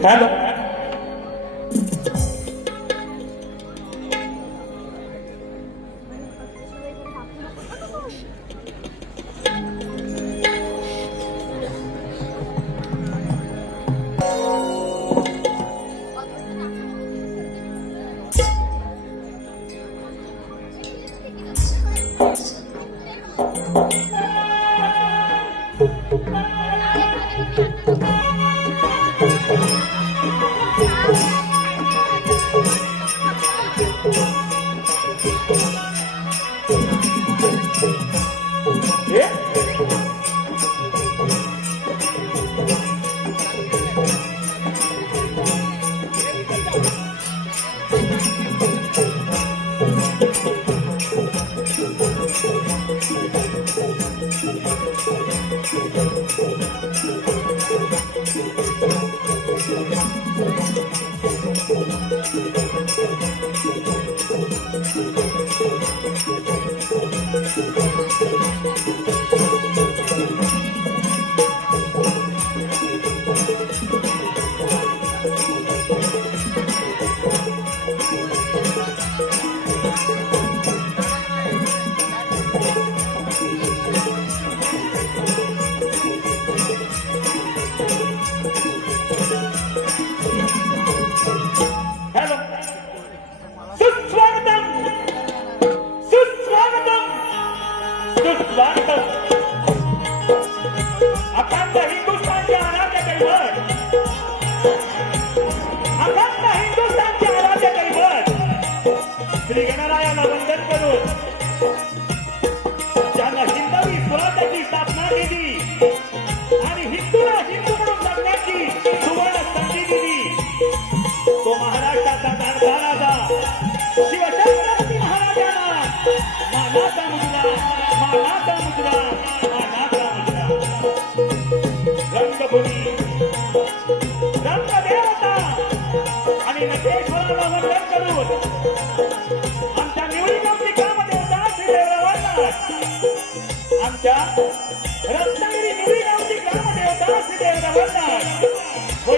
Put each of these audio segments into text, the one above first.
Hello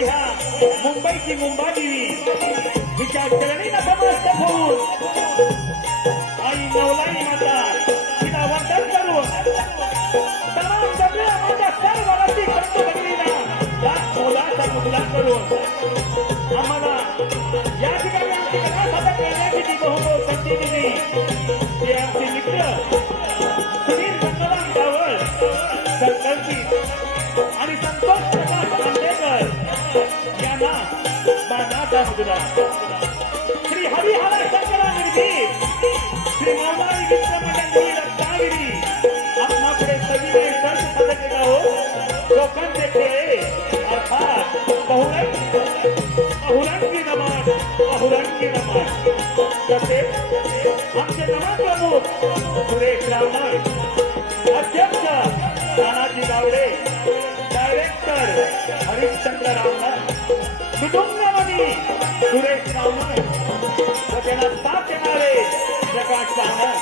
मुंबईची मुंबादेवी तिच्या चरणी नतमस्तक होऊन आई नवलाई माता तिला वंदन करून तमाम सगळ्या माझ्या सर्व रसिक बंधू भगिनींना लाख मोलाचा मुगला करून आम्हाला या ठिकाणी आमची कथा सादर करण्याची जी बहुमोल संधी दिली ते आमचे मित्र सुनील गंगाराम गावळ संकल्पित आणि संतोष प्रकाश आंबेकर यांना मानाचा मुद्रा श्री हरिहरा शंकरा निर्भीत श्री मौलारी विश्वमंडळी रत्नागिरी आपणाकडे सविनय दर्श सादर केला हो लोकांचे खेळे अर्थात बहुरंगी नमन तसेच आमचे नमन प्रमुख सुरेश रावणार अध्यक्ष तानाजी गावडे डायरेक्टर हरिश्चंद्र रावणार कुटुंबामध्ये सुरेश रावणार व त्यांना साथ देणारे प्रकाश रावणार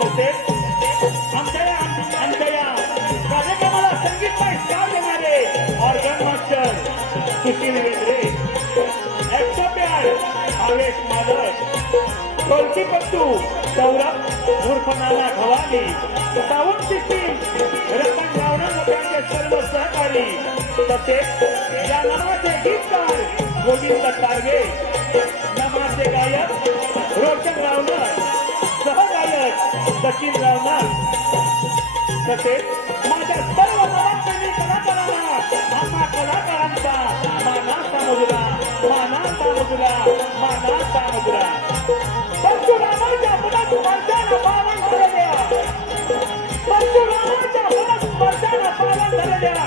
तसेच आमच्या या कार्यक्रमाला संगीतमय साथ देणारे ऑर्गन मास्टर सुशील वेद्रे एक्सोप्यार आवेश मालक ढोलकीपट्टू सौरभ उर्फ नाना भवानी साऊंड सिस्टीम रतन रावणार व त्यांचे सर्व सहकारी तसेच या नामाचे गीतकार गोविंद तारगे नामाचे गायक रोशन रावणार सहगायक सचिन रावणार तसेच माझ्या सर्व नवाप्रेमी कलाकारांना आम्हा कलाकारांचा मानाचा मुजरा परशुरामाच्या पुनः स्पर्शानं पावन झालेल्या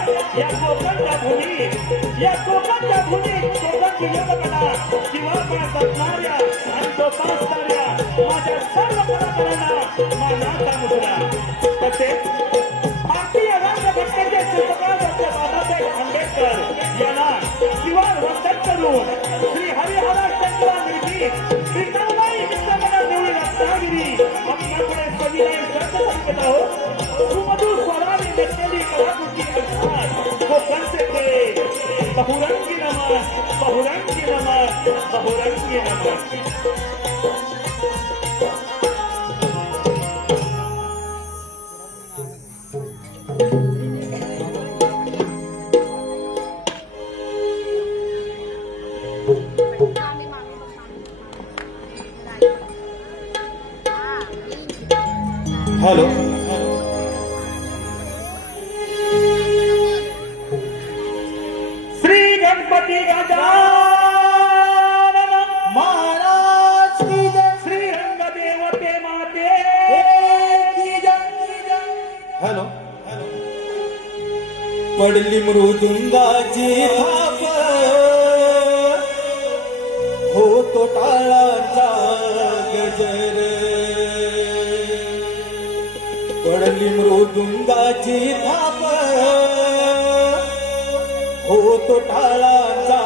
या कोकणच्या भूमीत कोकणची लोककला शिवाकाळ असणाऱ्या आणि जोपासणाऱ्या माझ्या सर्व कलाकारांना मानाचा मुजरा तसेच भारतीय रंगभट्टीचे चित्रकार डॉक्टर बाबासाहेब आंबेडकर यांना शिवार वंदन करून श्री हरिहरा शंकरा निर्भीत श्री नवलाई विश्वमंडळ नसलेली कलाकृती असतात कोकणचे ते बहुरंगी नमन बहुरंगी नमन बहुरंगी नमन हॅलो श्री गणपती गजानन महाराज की जय श्री रंगदेवते माते की जय हॅलो पडली मृदुंगाची थाप होतो टाळाचा गजर पडली मृदुंगाची थाप होतो टाळाचा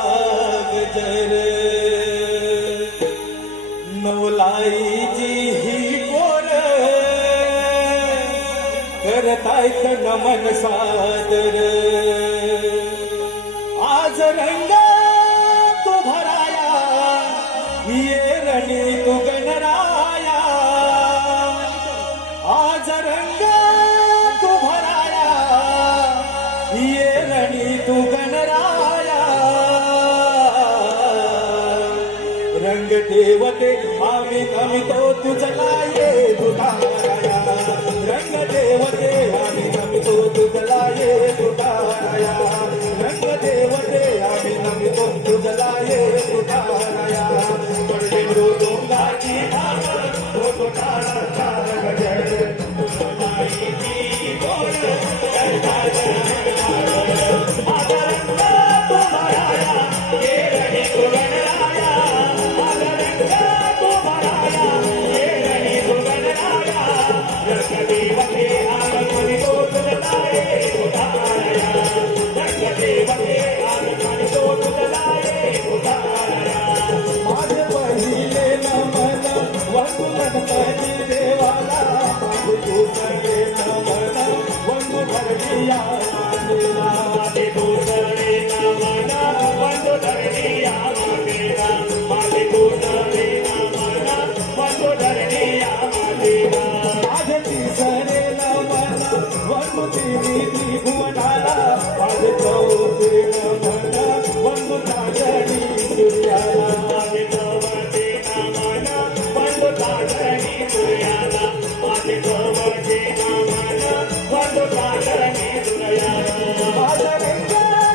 गजर नवलाईची ही पोर करतायत नमन सादर आज रंग तू भराया ये रणी तू गणराया आज रंग तू भराया ये रणी तू गणराया रंग देवते आम्ही नमितो तुझला ये तुझाराया रंग देवते आम्ही नमितो तुझला ये तुझाराया रंग देवते आम्ही नमितो तुझला ये तुझाराया पडले मृदुंगाची धाक होतो टाळाचा गजर माईची गोड माझे पहिले नमन वंदू गणपती देवाला माझे दुसरे नमन वंदू धरणीया मातेला माझे दुसरे नमन वंदू धरणीया मातेला माझे दुसरे नमन वंदू धरणीया मातेला माझे तिसरे नमन वंदू तिन्ही त्रिभुवनाला माझे चौथे नमन वंदू चांदणी सूर्याला माझे चौथे नमन वंदू चांदणी सूर्याला माझे चौथे नमन वंदू चांदणी सूर्याला माझा रंग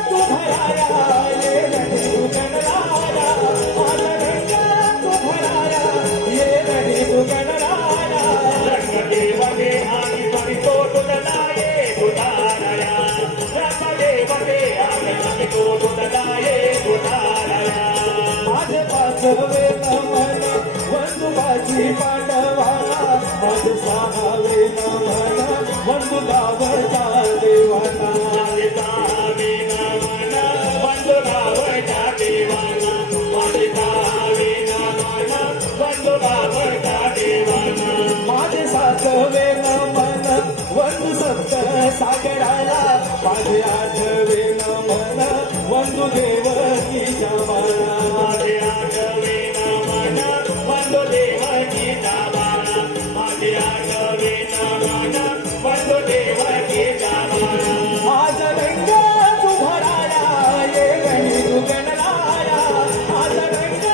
तू भराया ये रणी तू गणराया माझा रंग तू भराया ये रणी तू गणराया रंगदेवते आणि बनितो तुझला ये तुझाराया रंगदेवते आणि बनितो तुझला ये तुझाराया माझे पाचवे नमन वंदुबाजी पांडवाला माझे सहावे नमन वंदू गावचा देवाला माझे सहावे नमन वंदू गावच्या देवाला माझे सहावे नमन वंदू गावच्या देवाला माझे सातवे नमन वंदू सप्त सागराला माझे आठवे नमन वंदू देवकी जमाला माझे आठवे नमन वंदू देवकी जमाला माझे आठवे नमन वंदू देवकी जमाला आज रंग तू भराया ये गणी तू गणराया आज रंग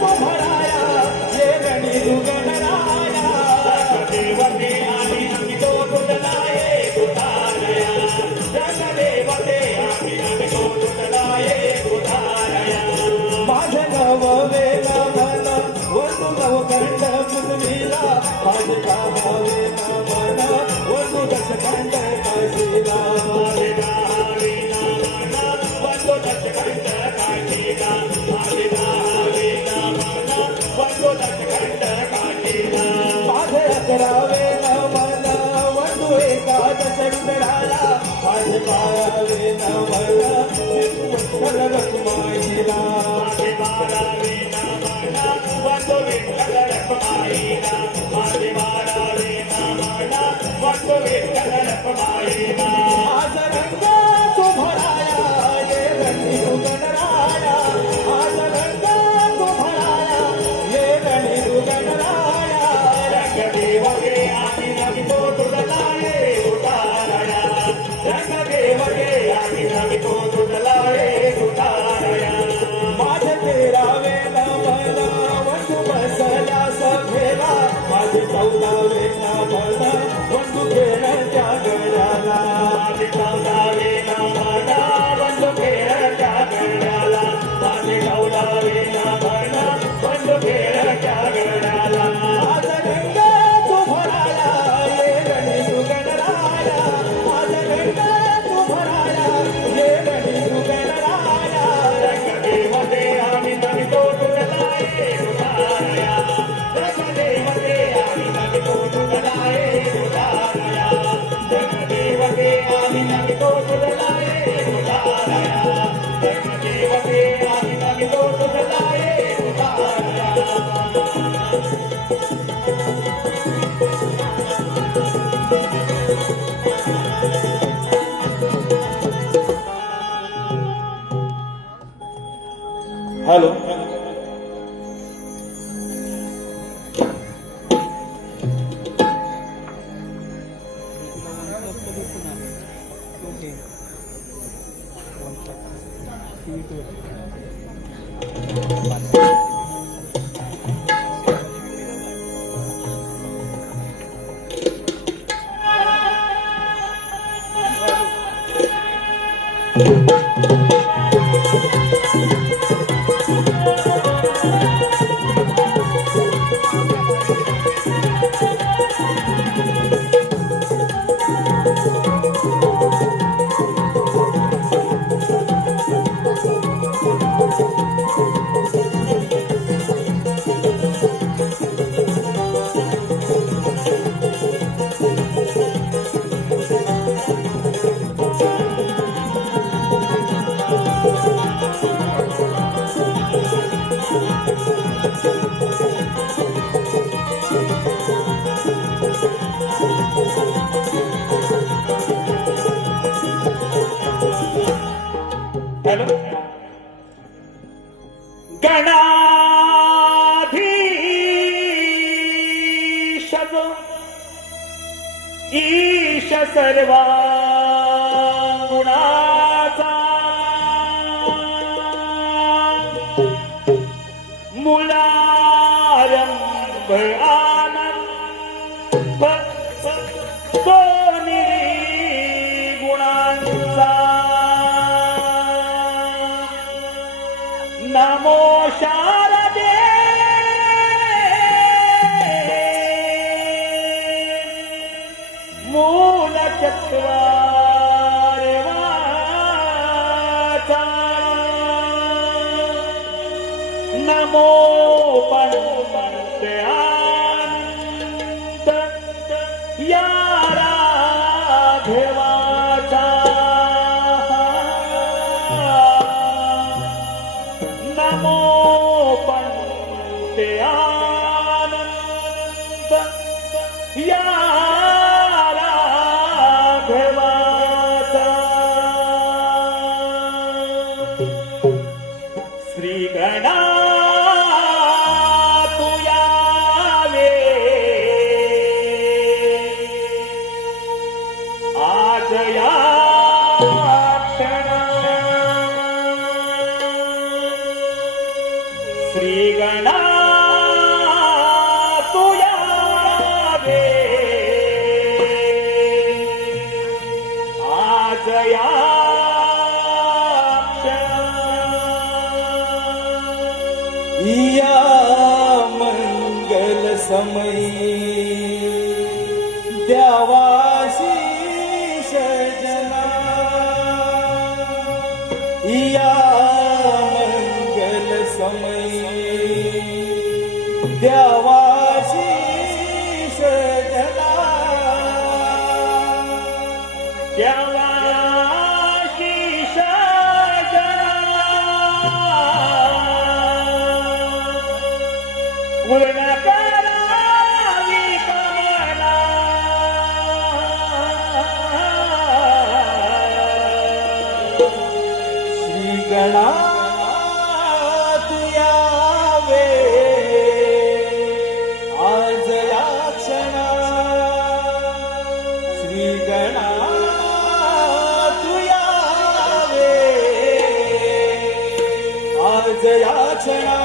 तू भराया ये गणी तू गणराया देवते आणि नमितो तुझला ये तुझाराया रंगदेवते आणि नमितो तुझला ये तुझाराया माझे नववे नमन वंदू नवखंड पृथ्वीला माझे दहावे नमन वंदू दशखंड काशीला माझे दहावे नमन वंदू दशखंड काशीला माझे दहावे नमन वंदू दशखंड काशीला माझे अकरावे नमन वंदू एकादश विठ्ठलाला माझे बारावे नमन विठ्ठल रखुमाईला माझे बारावे नमन वंदू विठ्ठल रखुमाईला माझे बारावे नमन वंदू विठ्ठल रखुमाईला चौदावे ना म्हणा बंधू खेळत्या गड्याला माझे 14वे ना म्हणा बंधू खेळत्या गड्याला माझे 14वे ना म्हणा बंधू खेळत्या गड्याला आज गंगा तू भराया ये गणी सुगणराया आज गंगा तू भराया ये गणी सुगणराया रंगदेवते आम्ही नमितो तुझलाये उदारया रंगदेवते आम्ही नमितो तुझलाये उदारया रंगदेवते आम्ही नमितो तुझलाये उदारया रंगदेवते आम्ही नमितो तुझलाये उदारया हॅलो हॅलो गणाधीश जो ईश सर्वा गुणाचा मुलारंभ आनंद सोनी गुणांचा नमो शारदे मूल चत्वार वाचा नमो पंचानंद या राघवाचा नमो पंचानंद या राघवाचा श्री गणा तू यावे आज या क्षणा श्री गणा तू यावे आज या या मंगल समयी द्यावाशीष जना या मंगल समयी द्यावाशीष जना देवाशीष जना पूर्ण करावी कामना श्री गणा तू यावे आज या क्षणा श्री गणा तू यावे आज या क्षणा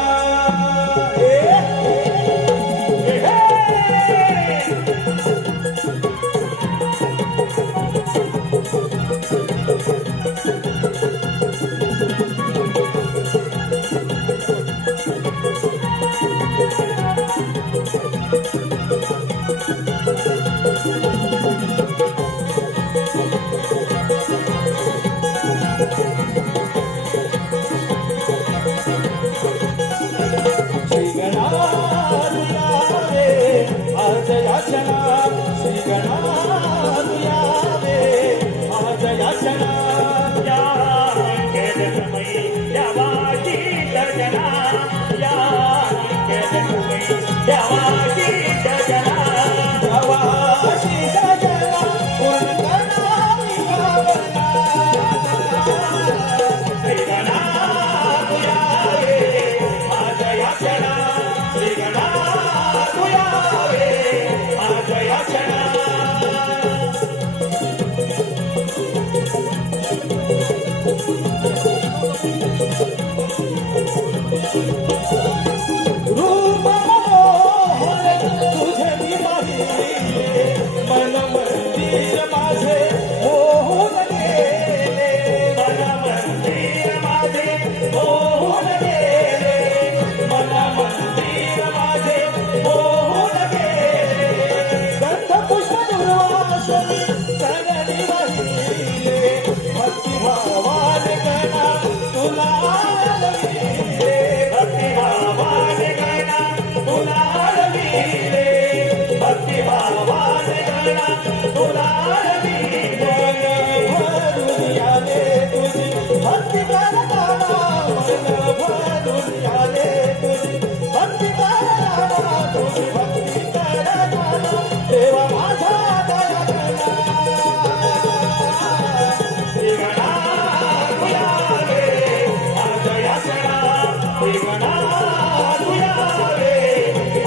आज या क्षणात श्री गणात यावे आज या क्षणात या मंगलमयी देवाची गर्जना या मंगलमयी देवाची गर्जना गावाशी गजना पूर्ण करणारी भावना श्री गणात यावे आज या क्षणात श्री गणात यावे आज या क्षणात रूप मनोहर तुझे मी पाहिले मन मंदिर माझे मोहून गेले मन मंदिर माझे मोहून गेले मन मंदिर माझे मोहून गेले गंध पुष्प दुर्वासनी सगळी वाहिले भक्तिभावाने गणा तुला आलविले भक्तिभावाने गणा तुला आळविले भक्तिभावाने गणा तुला आळविले भरून आले तुझी भक्ती करताना मन भरून आले तुझी भक्ती करताना तुझी भक्ती करताना देवा माझा दया श्री गणा तुयावे आज या क्षणात श्री गणा तुयावे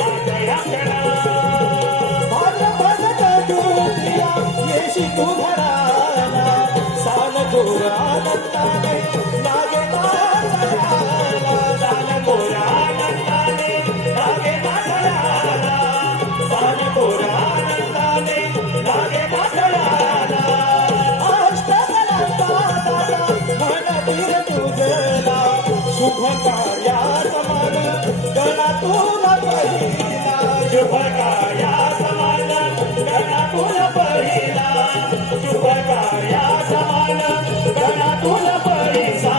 आज या क्षणात भाद्रपद चतुर्थीया येशी तू घराला साल गोर आनंदाने लागे माझ्याला साल गोरा आनंदाने लागे माथ्याला साल गोरा आनंदाने लागे माथ्याला अष्टकलांचा दादा म्हणतील तुझला शुभ कार्यात मन गणा तुला पहिला शुभ कार्या समान गणा तुला पहिला शुभ कार्या समान गणा तुला पहिला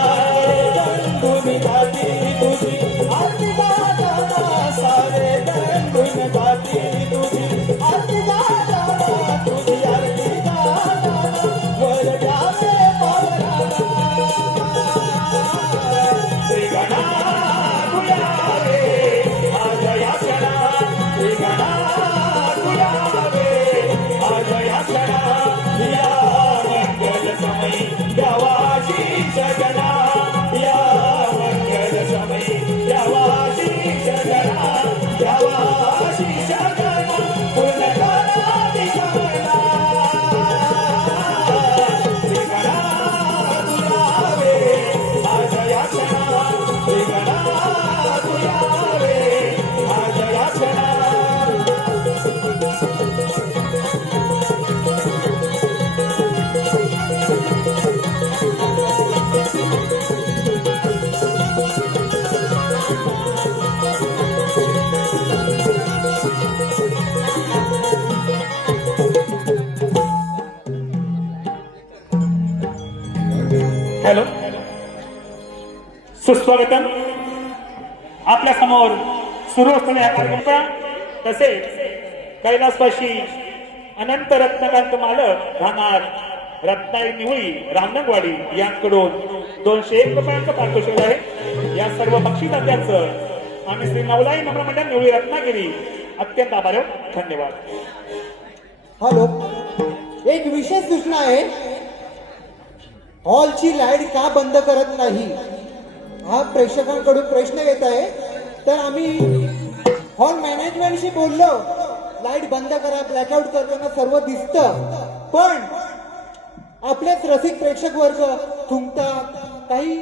दंडून गाती तुझी आरती गाताना सारे दंडून गाती तुझी आरती गाताना तुझी आरती गाताना वर द्यावे श्री गणा तुयावे आज या क्षणात श्री गणा तुयावे आज या क्षणात या मंगल समयी देवाची सजना या मंगल समयी देवाची सजना देवाची सजना पूर्ण करा दिशाला श्री गणा तुयावे आज या क्षणात श्री गणा तुयावे आज या क्षणात हॅलो सुस्वागतम आपल्या समोर सुरू असलेल्या या कार्यक्रमाचा तसेच कैलासवासी अनंत रत्नकांत मालक राहणार रत्नागिरी निवळी रामनगवाडी यांकडून 201 रुपयांचं पारितोषिक आहे. या सर्व बक्षिसात्यांचं आम्ही श्री नवलाई नम्र मंडळ निवळी रत्नागिरी अत्यंत आभारी आहोत. धन्यवाद. हॅलो, एक विशेष सूचना आहे. हॉलची लाईट का बंद करत नाही हा प्रेक्षकांकडून प्रश्न येत आहे. तर आम्ही हॉल मॅनेजमेंटशी बोललो, लाईट बंद करा, ब्लॅकआउट करताना सर्व दिसतं, पण आपलेच रसिक प्रेक्षक वर्ग थुंकतात, काही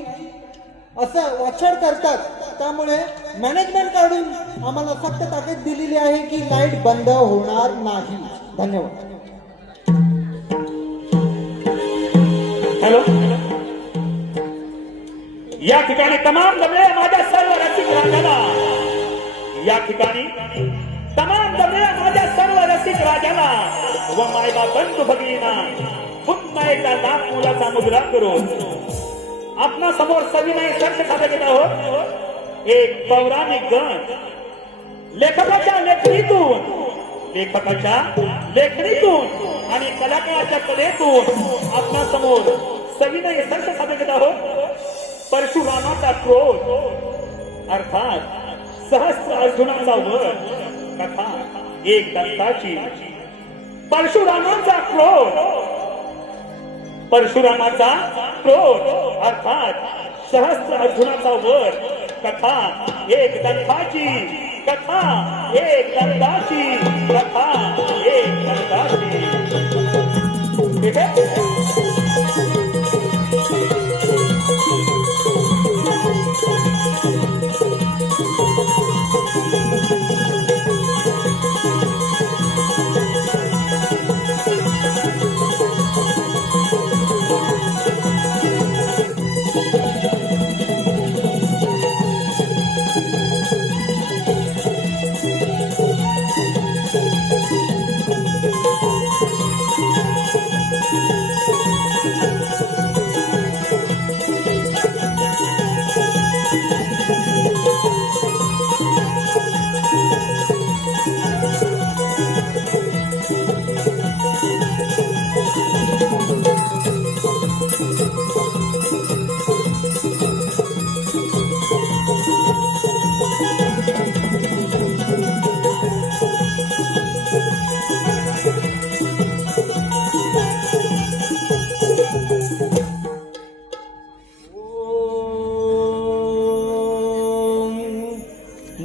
असं वाछड करतात. त्यामुळे मॅनेजमेंट कडून आम्हाला सक्त ताकीद दिलेली आहे की लाईट बंद होणार नाही. धन्यवाद. हॅलो, या ठिकाणी तमाम जमले माझ्या सर्व रसिक राजाला, या ठिकाणी तमाम जमले माझ्या सर्व रसिक राजाला व मायबा बंधू भगिनींना पुन्हा एकदा नाथ मुलाचा मुजरा करून आपणा समोर सविनय सर्च सादर केला आहोत. एक पौराणिक गण लेखकाच्या लेखणीतून लेखकाच्या लेखणीतून आणि कलाकाराच्या कलेतून आपल्या समोर सविनय संच सादर करत आहोत. परशुरामाचा क्रोध अर्थात सहस्र अर्जुनाचा वध कथा एक दंताची. परशुरामाचा क्रोध अर्थात सहस्र अर्जुनाचा वध कथा एक दंताची. कथा एक दंताची. कथा एक दंताची.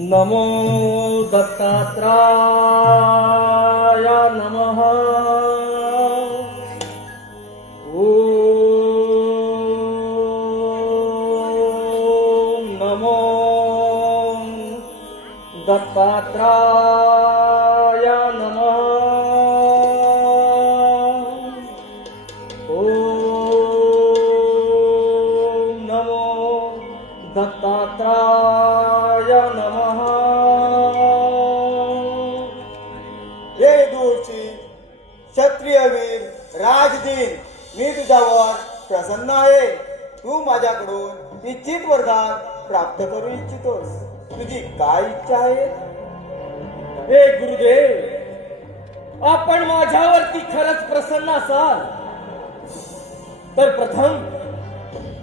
नमो दत्तात्राय नमः. ओम नमो दत्तात्राय नमः. ओम नमो दत्तात्राय नमः. हे दूरची क्षत्रियवीर राजदीन, मी तुझ्यावर प्रसन्न आहे. तू माझ्याकडून इच्छित वरदान प्राप्त करू इच्छितोस. तुझी काय इच्छा आहे? हे गुरुदेव, आपण माझ्यावरती खरंच प्रसन्न असाल तर प्रथम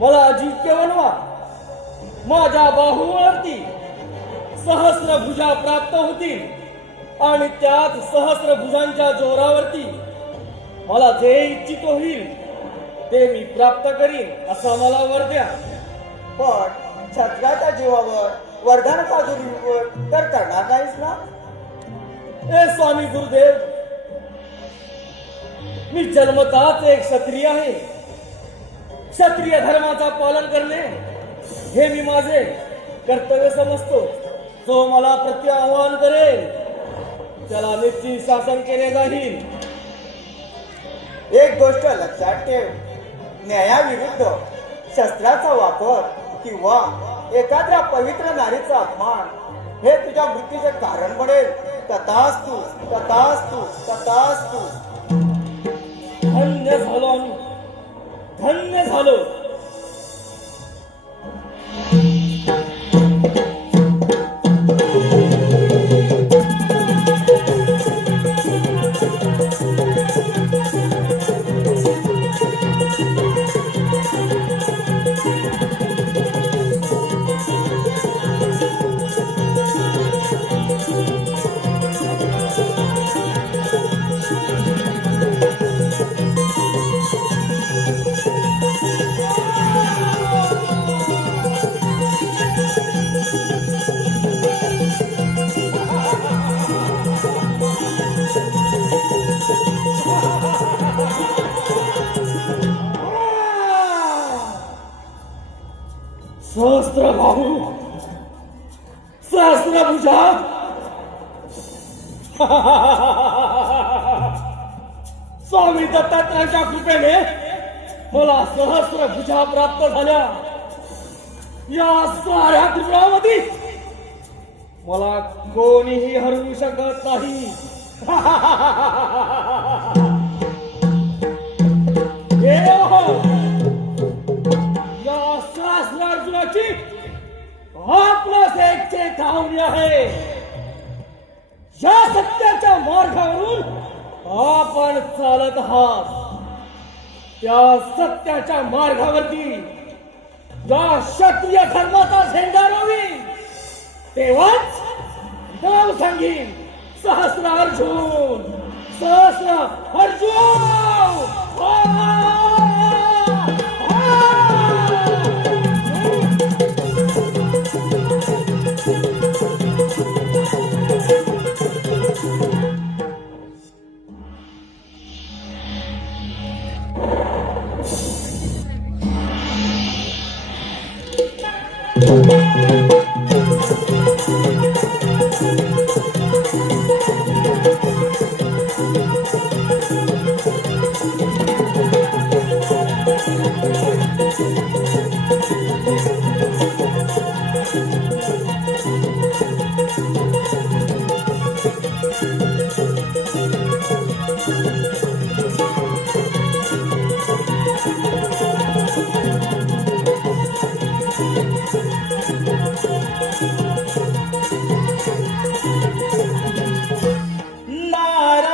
मला अजिंक्य बनवा. माझ्या बाहूवरती सहस्र भुजा प्राप्त होतील आणि त्याच सहस्र भुजांच्या जोरावरती मला जे इच्छित होईल ते मी प्राप्त करीन, असा मला वर द्या. पण छत्राच्या जीवावर वरदान पाजुरीवर तर करणार नाहीस ना? हे स्वामी गुरुदेव, मी जन्मताच एक क्षत्रिय आहे. क्षत्रिय धर्माचा पालन करणे हे मी माझे कर्तव्य समजतो. जो मला प्रति आवाहन करेल त्याला निश्चित शासन केले जाईल. एक गोष्ट लक्षात ठेव, न्यायाविरुद्ध शस्त्राचा वापर किंवा एखाद्या पवित्र नारीचा अपमान हे तुझ्या मृत्यूचे कारण बनेल. तथास्तु, तथास्तु, तथास्तु. धन्य झालो आम्ही, धन्य झालो. सहस्त्र बाहू, सहस्त्र भुजा. स्वामी दत्तात्रयाच्या कृपेने मला सहस्त्र भुजा प्राप्त झाल्या. या साऱ्या त्रिपुरामध्ये मला कोणीही हरवू शकत नाही. या सहस्रार्जुनाची आपलाच एक चेतावणी आहे. या सत्याच्या सत्याच्या मार्गावरून आपण चालत आहात. त्या सत्याच्या मार्गावरती या क्षत्रिय धर्माचा झेंडा रोवी तेव्हाच नाव सांगीन सहस्र अर्जुन, सहस्र अर्जुन.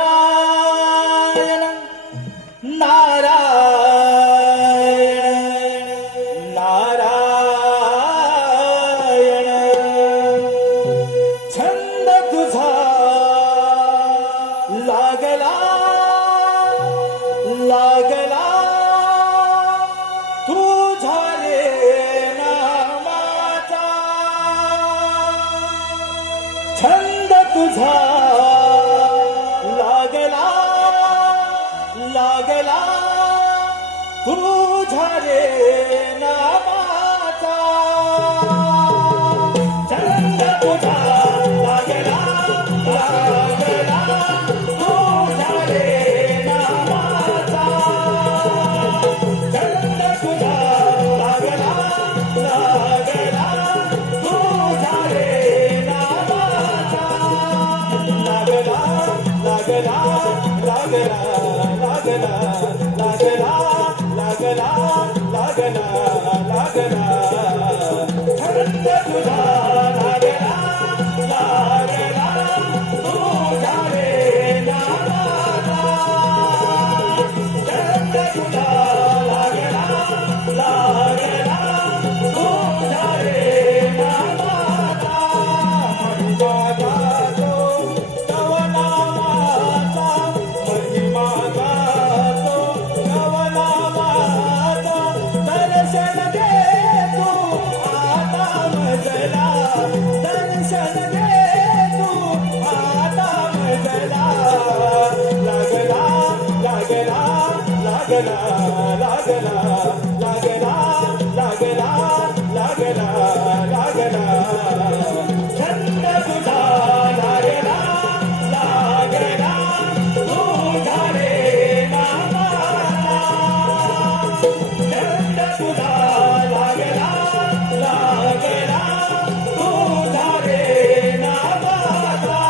नारायण नारायण नारायण. छंद तुझा लागला लागला तुझा रे नामाचा. छंद तुझा लागला लागला तुझा रे नामाचा. छंद तुझा लागला लागला तुझा रे नामाचा. छंद तुझा लागला लागला तुझा रे नामाचा. लागला लागला लागला लागला लागला लागला लागला लागला. छंद तुझा लागला लागला तुझा रे नामाचा. छंद तुझा लागला लागला तुझा रे नामाचा. महिमा गातो तव नामाचा, महिमा गातो तव नामाचा. दर्शन दे तू आता मजला, दर्शन दे तू आता मजला. लागला लागला लागला लागला लागला लागला लागला लागला. छंद तुझा लागला लागला तुझा रे नामाचा. छंद तुझा लागला लागला तुझा रे नामाचा.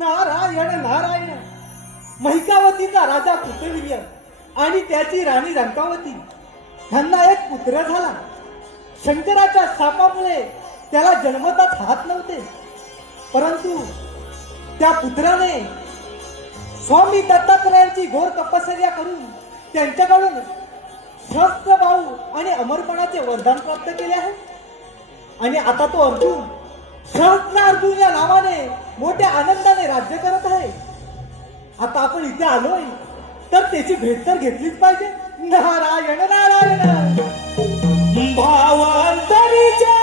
नारायण नारायण. महिकावतीचा राजा कुटवीर्य आणि त्याची राणी रंकावती ह्यांना एक पुत्र झाला. शंकराच्या शापामुळे त्याला जन्मताच हात नव्हते, परंतु त्या पुत्राने स्वामी दत्तात्रयांची घोर तपश्चर्या करून त्यांच्याकडून सहस्त्रबाहू आणि अमरपणाचे वरदान प्राप्त केले आहे. आणि आता तो अर्जुन सहस्त्र अर्जुन या नावाने मोठ्या आनंदाने राज्य करत आहे. आता आपण इथे आलोय तर त्याची भेट तर घेतलीच पाहिजे. नारायण नारायण. भावांतरीचे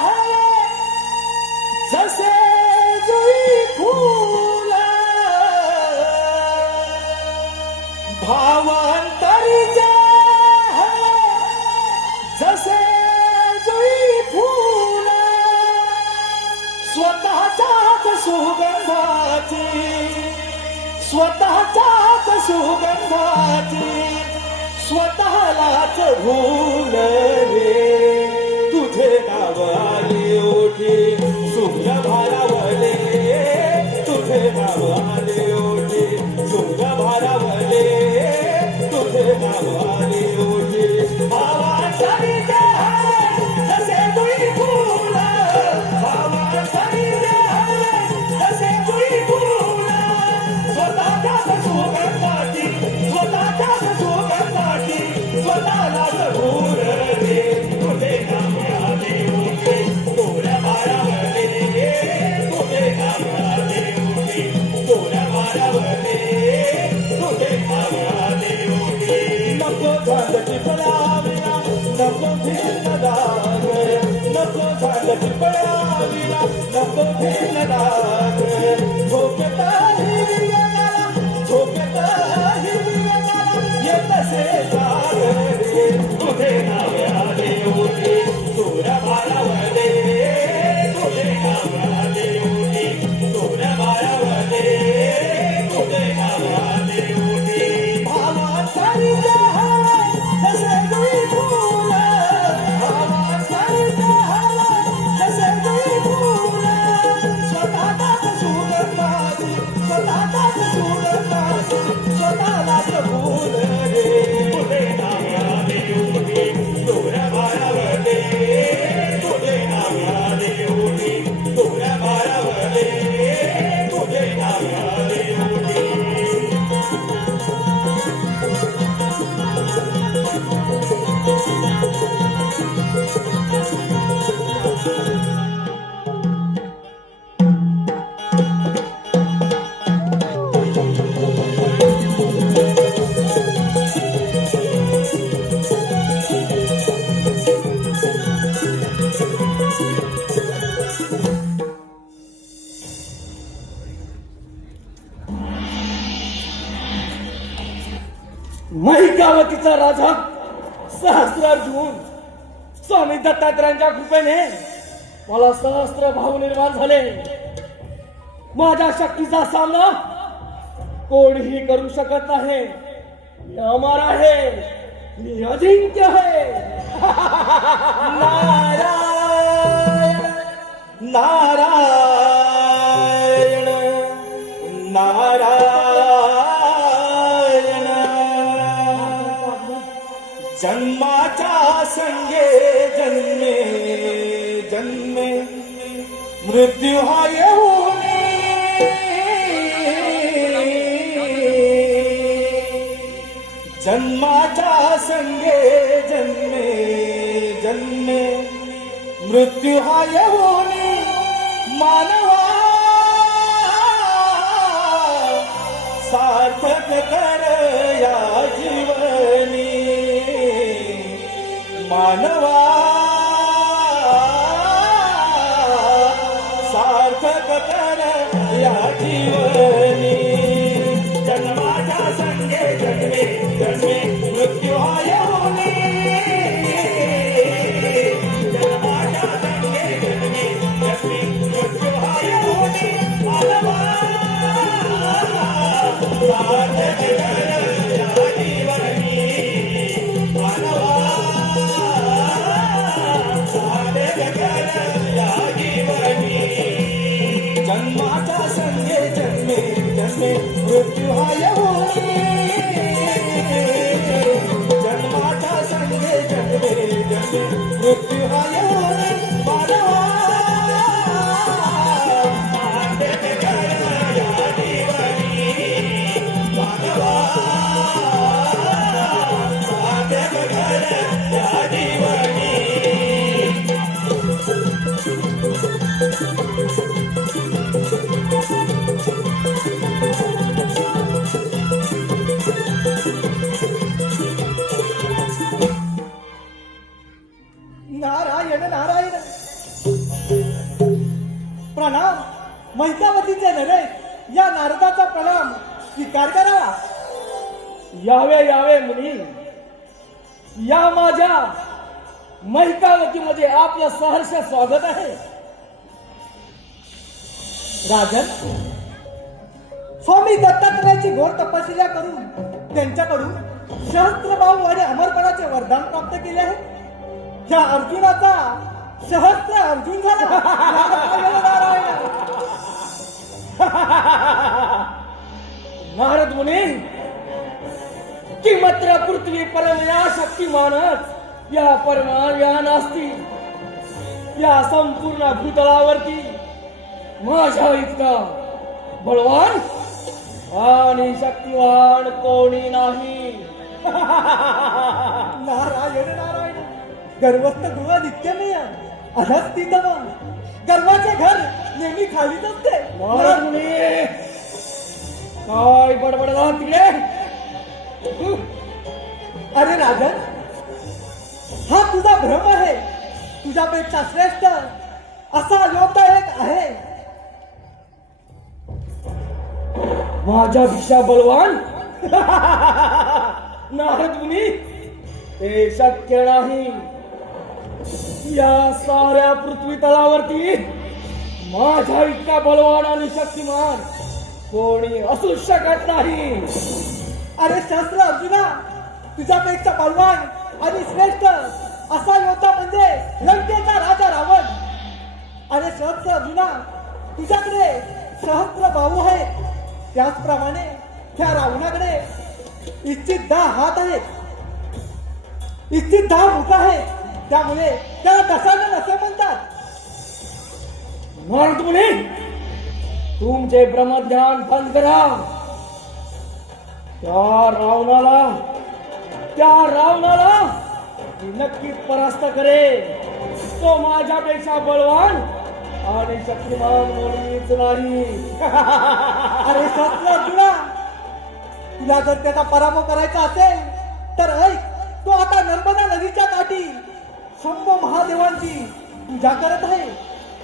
हवे जसे जुई फूल, भावांतरीचे हवे जसे जुई फूल. स्वतःच्याच सुगंधाची, स्वतःच्याच सुगंधाची स्वतःलाच भूल रे. तुझे नाव आली ओठी मैकावतीचा राजा सहस्रार्जुन स्वामी दत्तात्रयांच्या कृपेने मला सहस्त्र भाव निर्माण झाले. माझ्या शक्तीचा सामना कोणीही करू शकत नाही. मी अमर आहे, मी अजिंक्य आहे. नारायण नारायण नारायण. जन्माच्या संगे जन्मे जन्मे मृत्यू हा येऊनी. जन्माच्या संगे जन्मे जन्मे मृत्यू हा येऊनी. मानवा सार्थक कर या जीवनी. मानवा सार्थक कर या जीवनी. जन्माच्या संगे जन्मे जन्मे मृत्यू हा येऊनी. जन्माच्या संगे जन्मे जन्मे मृत्यू हा येऊनी. मानवा सार्थक कर या जीवनी. मानवा सार्थक कर या जीवनी. जन्माच्या संगे जन्मे जन्मे मृत्यू हा येऊनी. जन्माच्या संगे जन्मे जन्मे मृत्यू हा येऊनी. मानवा सार्थक कर या जीवनी. मानवा सार्थक कर या जीवनी. नारायण नारायण. प्रणाम. मैकावतीचे नव्हे या नारदाचा प्रणाम स्वीकार करावा. यावे यावे मुनी, या माझ्या मैकावतीमध्ये आपलं सहर्ष स्वागत आहे. राजन, स्वामी दत्तात्रयाची घोर तपस्या करून त्यांच्याकडून सहस्त्रभाव आणि अमरपणाचे वरदान प्राप्त केले आहे. त्या अर्जुनाचा सहस्त्र अर्जुन झाला. नारायण. नारद मुनी, किमत्र पृथ्वी परम या शक्तिमानच या परमान या नास्ती. या संपूर्ण भूतलावरती माझ्या इतका बलवान आणि शक्तिवान कोणी नाही. नारायण नारायण. गर्वस्थ गृह नित्यमेय अधस्थितवान. गर्वाचे घर नेहमी खालीच असते. नारद मुनी, काय बडबडला तिकडे? अरे राजन, हा तुझा भ्रम आहे. तुझ्यापेक्षा श्रेष्ठ असा योद्धा एक आहे. माझ्यापेक्षा बलवान? नारद मुनी, ते शक्य नाही. या साऱ्या पृथ्वी तलावरती माझ्या इतका बलवान आणि शक्तिमान कोणी असू शकत नाही. अरे शस्त्र अर्जुना, तुझ्यापेक्षा बलवान आणि श्रेष्ठ असा योद्धा म्हणजे लंकेचा राजा रावण. अरे शस्त्र अर्जुना, तुझ्याकडे सहस्त्र बाहू आहेत. त्याचप्रमाणे त्या रावणाकडे इच्छित 10 हात आहेत, इच्छित 10 मुख आहेत. त्यामुळे त्याला दशानन असे म्हणतात. नारद मुनी, तुमचे ब्रह्मज्ञान बंद करा. त्या रावणाला मी नक्कीच परास्त करेन. तो माझ्यापेक्षा बलवान आणि शक्तिमान मुळीच नाही. अरे शस्त्र अर्जुना, तुला जर त्याचा पराभव करायचा असेल तर ऐक, तो आता नर्मदा नदीच्या काठी शंभ महादेवांची पूजा करत आहे.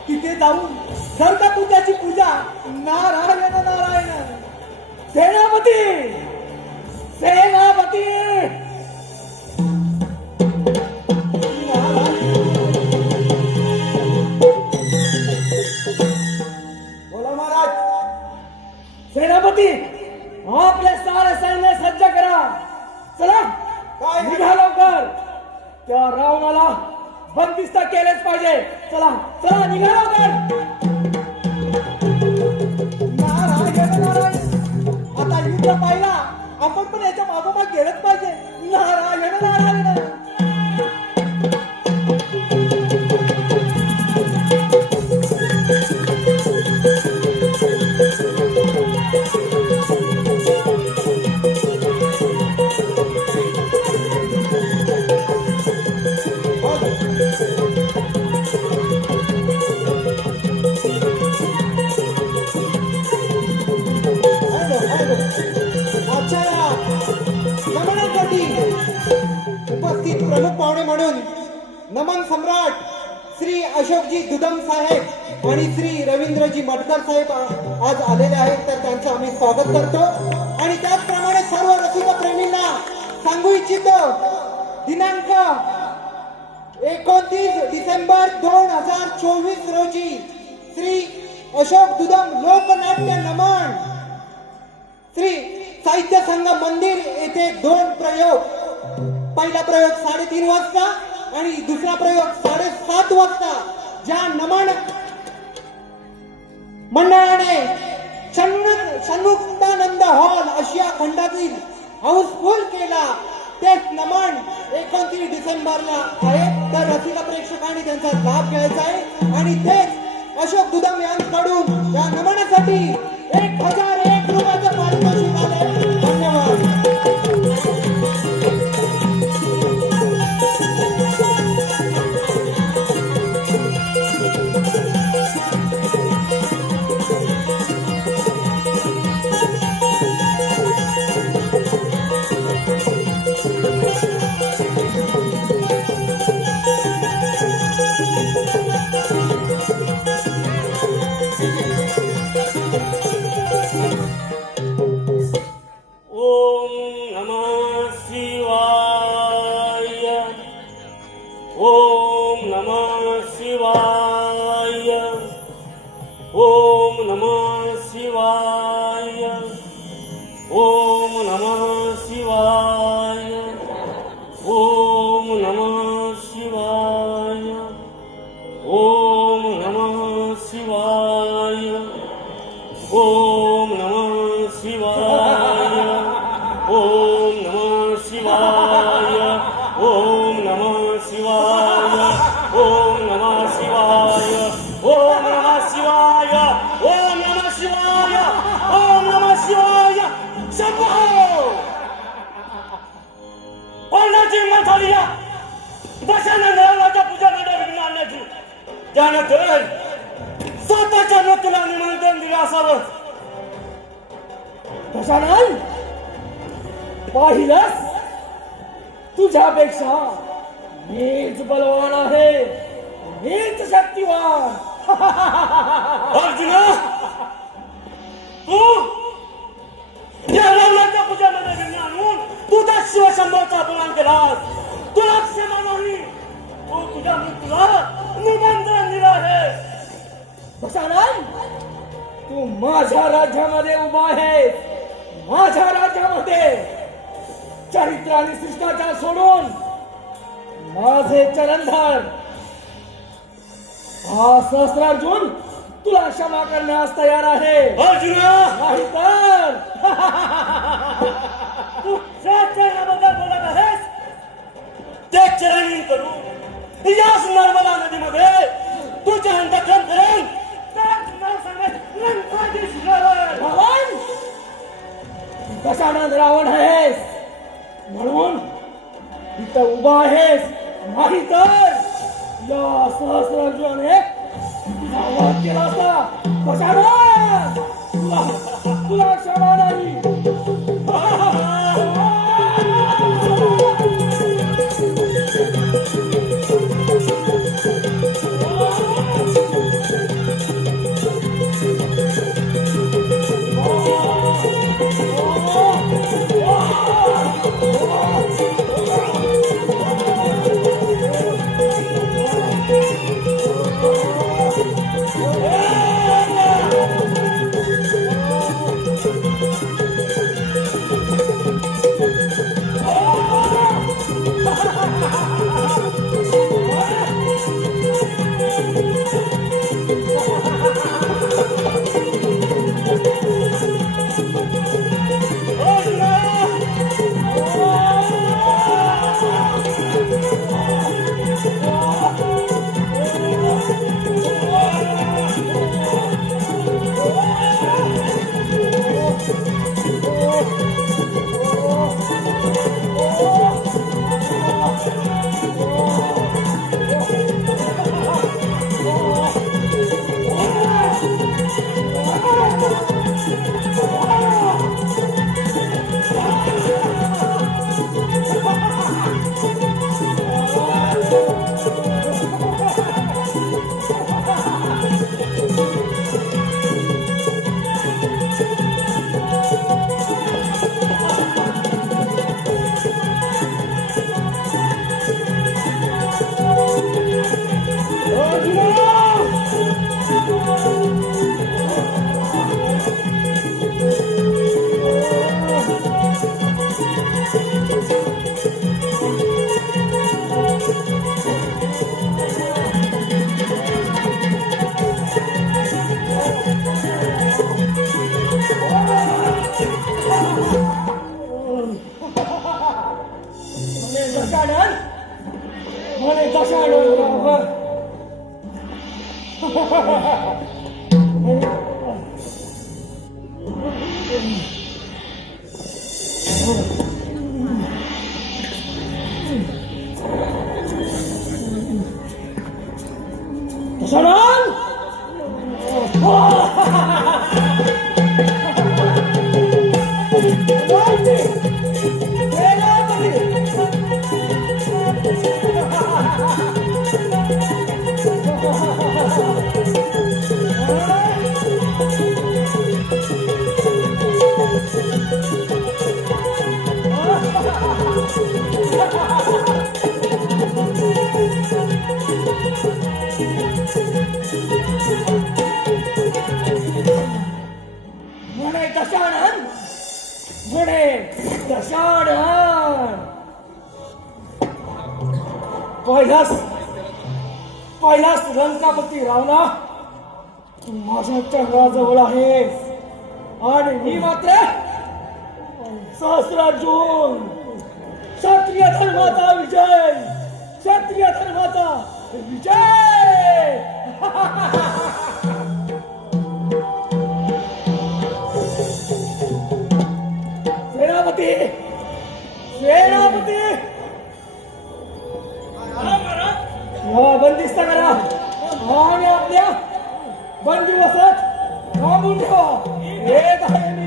तिथे जाऊन जर का तू त्याची पूजा नारायण नारायण सेनापती, सेनापती, सेनापती आपले सारे सैन्य सज्ज करा. चला काय? निघा लवकर. त्या रावणाला बंदिस्त केलेच पाहिजे. चला चला निघा लवकर. नारायण नारायण. आता युद्ध पाहिला आपण पण याच्या मागोमाग गेलंच पाहिजे. नारायण नारायण. आजच्या या नमनासाठी उपस्थित प्रमुख पाहुणे म्हणून नमन सम्राट श्री अशोकजी दुदम साहेब आणि श्री रवींद्रजी मटकर साहेब आज आलेले आहेत, तर त्यांचं आम्ही स्वागत करतो. आणि त्याचप्रमाणे सर्व रसिक प्रेमींना सांगू इच्छितो, दिनांक 29 डिसेंबर 2024 रोजी श्री अशोक दुदम लोकनाट्य नमन श्री साहित्य संघ मंदिर येथे 2 प्रयोग. पहिला प्रयोग 3:30 वाजता आणि दुसरा प्रयोग 7:30 वाजता ज्या नमन मंडळाने षण्मुक्तानंद हॉल आशिया खंडातील हाऊसफुल केला, तेच नमन 29 डिसेंबरला आहे. तर रसिक प्रेक्षकांनी त्यांचा लाभ घ्यायचा आहे. आणि तेच अशोक दुदम यांकडून या नमनासाठी 1001 रुपयाचं पारितोषिक आले. धन्यवाद. ओम नमः शिवाय. ओम नमः शिवाय. ओम नमः शिवाय. ओम नमः शिवाय. ओम नमः शिवाय. ओम नमः शिवाय. ओम नमः शिवाय. ओम नमः शिवाय. ओम नमः शिवाय. ओम नमः शिवाय. ओम नमः शिवाय. ओम नमः शिवाय. ओम नमः शिवाय. शंभो कोणाची हिंमत झाली या दशानंदाच्या पूजामध्ये विघ्न आणण्याची? त्यानंतर स्वतःच्या नोकरीला निमंत्रण दिलं असावं. दशानंद पाहिलंस, तुझ्यापेक्षा मीच बलवान आहे, मीच शक्तिवान. अर्जुना, तू या रावणाच्या पूजामध्ये विघ्न आणून तुझा शिवशंभरचा अपमान केलास. तुला क्षमा नाही, तू तुझ्या मृत्यूला निमंत्रण दिलं आहे. दशानंद, तू माझ्या राज्यामध्ये उभा आहेस, माझ्या राज्यामध्ये. चरित्र आणि शिष्टाचार सोडून माझे चरण धर. हा सहस्रार्जुन तुला क्षमा करण्यास तयार आहे. अर्जुना, नाही तर तू ज्या चरणाबद्दल बोलत आहेस ते चरण करू याच नर्मदा नदीमध्ये तुझ्या अंतःकरण करेन. दशानंद रावण आहेस म्हणून इथं उभा आहेस, नाही तर या सहस्रार्जुनाने तुझा वध केला असता. दशानंद, तुला क्षमा नाही. म्हणे दशानन, म्हणे दशानन. पहिलाच लंकापती रावणा, तू माझ्या चंद्राजवळ आहेस आणि मी मात्र सहस्रार्जुन. क्षत्रिय धर्माचा विजय, क्षत्रिय धर्माचा विजय. सेनापती, सेनापती, बंदिस्त करा आणि आपल्या बंदी वसत थांबून ठेवा. येत आहे मी.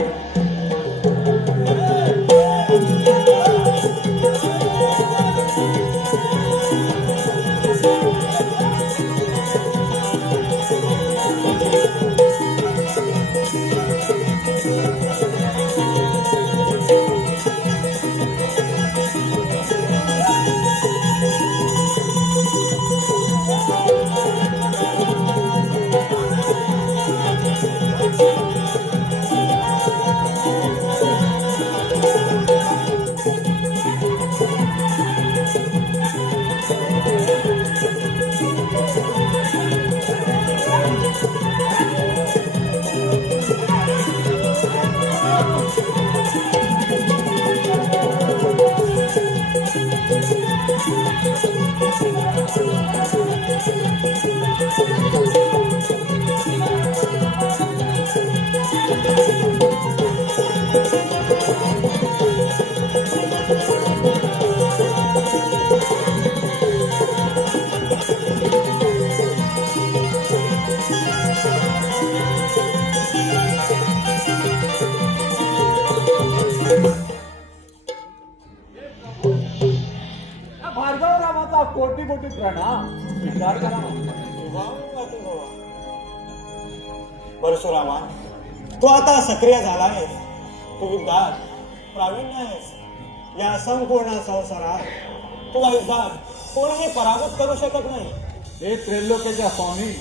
भार्गवरामाचा कोटी कोटी प्रणाम. स्वीकार करा. परशुरामा, तू आता सक्रिय झाला आहेस. तू युद्धात प्रावीण्य आहेस. या संपूर्ण संसारात तुला युद्धात कोणीही पराभूत करू शकत नाही. हे त्रैलोक्याच्या स्वामी,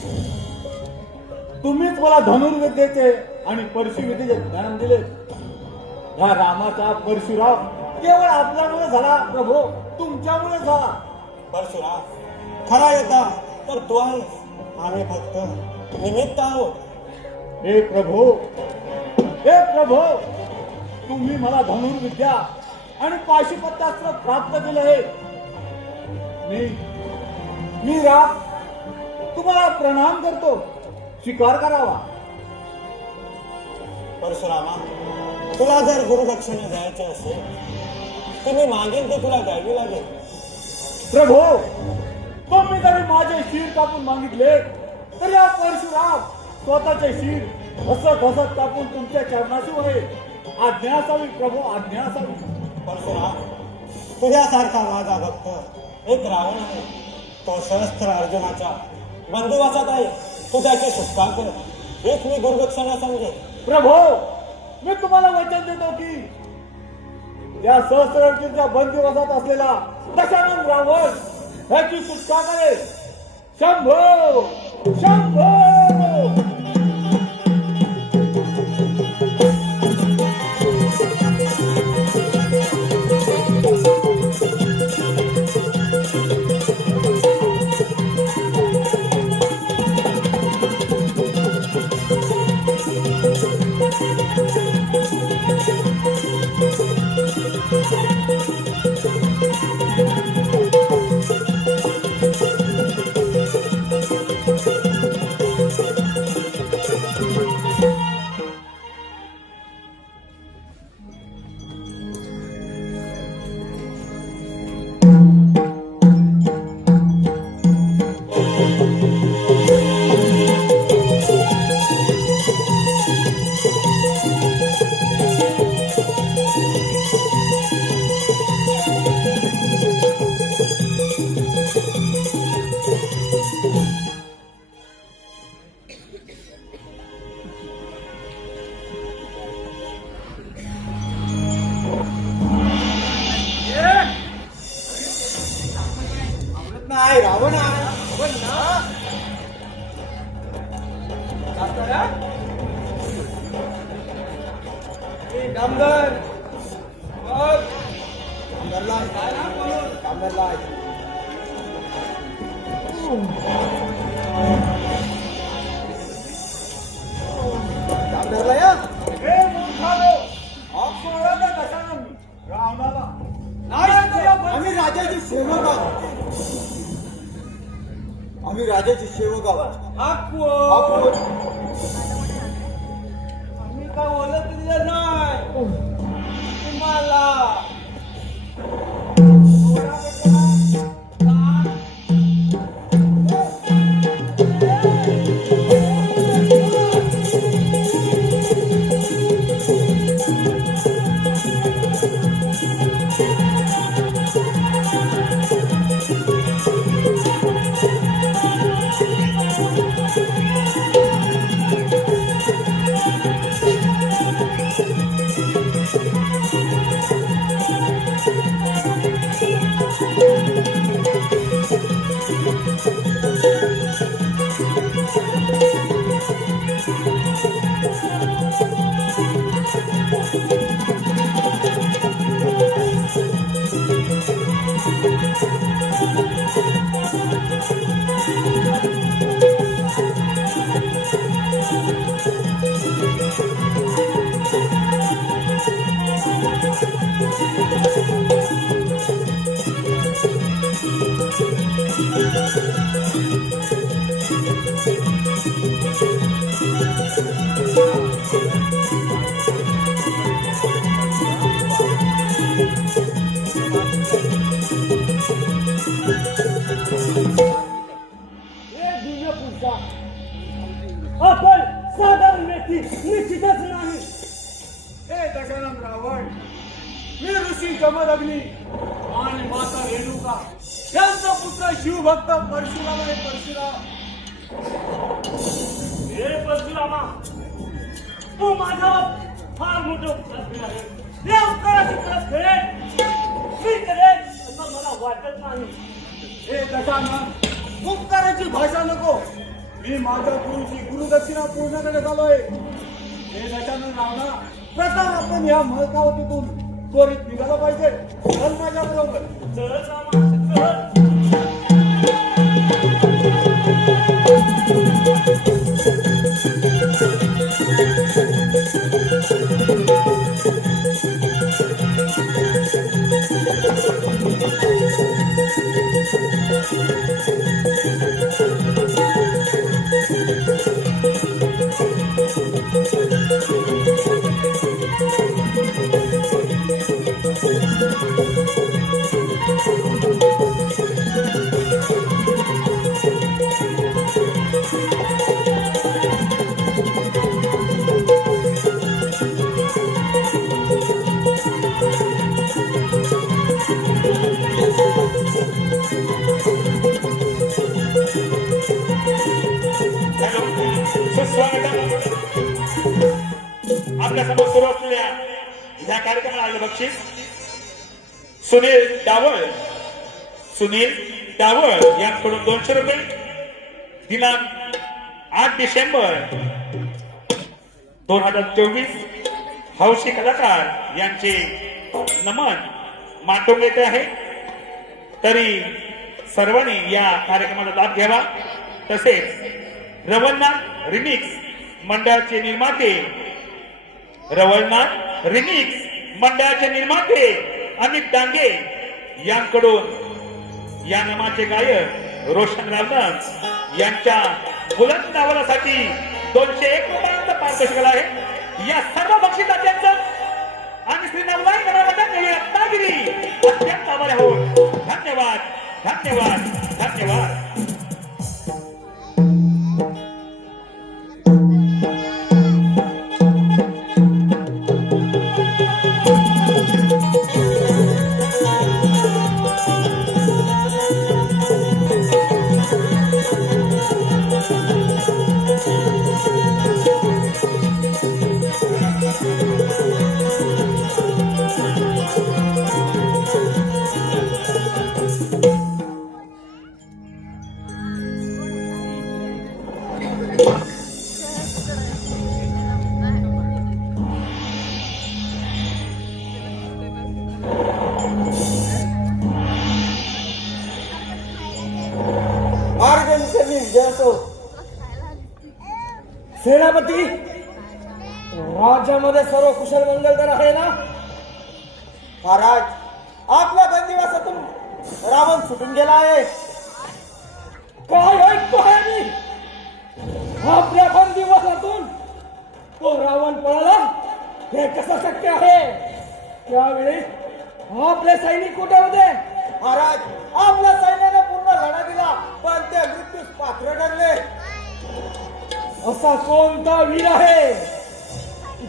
तुम्हीच मला धनुर्विद्येचे आणि परशुविद्येचे ज्ञान दिले. या रामाचा परशुराम केवळ आपल्यामुळे झाला प्रभू, तुमच्यामुळे झाला. परशुराम, खरा येता तर तू आहेस. आम्ही फक्त निमित्त आहोत. हे प्रभू, हे प्रभू, तुम्ही मला धनुर्विद्या आणि पाशुपतास्त्र प्राप्त केले आहे. मी राम तुम्हाला प्रणाम करतो. स्वीकार करावा. परशुरामा, तुला जर गुरुदक्षिणा द्यायची असेल तर मी मागेन ते तुला द्यावी लागेल. प्रभू, तुम्ही जरी माझे शिर कापून मागितले तर या परशुराम स्वतःचे शिर हसत हसत कापून तुमच्या चरणाशी होईल. आज्ञा असावी प्रभू, आज्ञा असावी. परशुराम, तुझ्यासारखा माझा भक्त एक रावण आहे. तो सहस्त्र अर्जुनाच्या बंदिवासात आहे. तू त्याची सुटका कर. हेच मी गुरुदक्षिणा समजेन. प्रभू, मी तुम्हाला वचन देतो की या सहस्रार्जुनच्या बंदिवासात असलेला दशानन रावण ह्याची सुटका करेल. शंभो शंभो. कामगार मग कामगारला या आम्ही राजाची सेवक आहोत. आम्ही राजाची सेवक आहोत. आपण आम्ही काय ओळखलं नाही तुम्हाला. आपण साधारण व्यक्ती निश्चितच नाही. हे दशरथ रावण, मी ऋषी जमदग्नी आणि माता रेणुका यांचा पुत्र शिवभक्त परशुराम आहे. परशुराम, हे परशुरामा, तू माझा फार मोठं उपकार आहे. या उपकाराची परत फेड मी करेन असं मला वाटत नाही. हे दशानन, उपकाराची भाषा नको. मी माझ्या गुरुची गुरुदक्षिणा पूर्ण करत आलोय. हे दशानन रावणा, प्रथम आपण या महकावतीतून त्वरित निघाला पाहिजे. चल माझ्या बरोबर. चल रामा, चल. आपल्या समोर सुरू असलेल्या ह्या कार्यक्रमाला आलेलं बक्षीस सुनील डावळ यांकडून 200 रुपये. दिनांक 8 डिसेंबर 2024 हौशी कलाकार यांचे नमन माटोंग येथे आहे. तरी सर्वांनी या कार्यक्रमाचा लाभ घ्यावा. तसेच रवळनाथ रिमिक्स मंडळाचे निर्माते अमित डांगे यांकडून या नामाचे गायक रोशन रावणक यांच्या बुलंद आवाजासाठी 201 रुपयांचा पारितोषिक आहे. या सर्व बक्षिसाच्यांचं आम्ही श्री नवलाई गणामध्ये रत्नागिरी अत्यंत आभारी आहोत. धन्यवाद, धन्यवाद, धन्यवाद. सेनापती, राज्यामध्ये सर्व कुशल मंगलदार आहे ना? महाराज, आपल्या बंदिवासातून रावण सुटून गेला आहे. काय ऐकतो आहे मी? आपल्या बंदिवासातून तो रावण पळाला? हे कसं शक्य आहे? त्यावेळी आपले सैनिक कुठे होते? महाराज, आपल्या सैन्याने पूर्ण लढा दिला, पण ते मृत्यूस पात्र ठरले. असा कोणता वीर आहे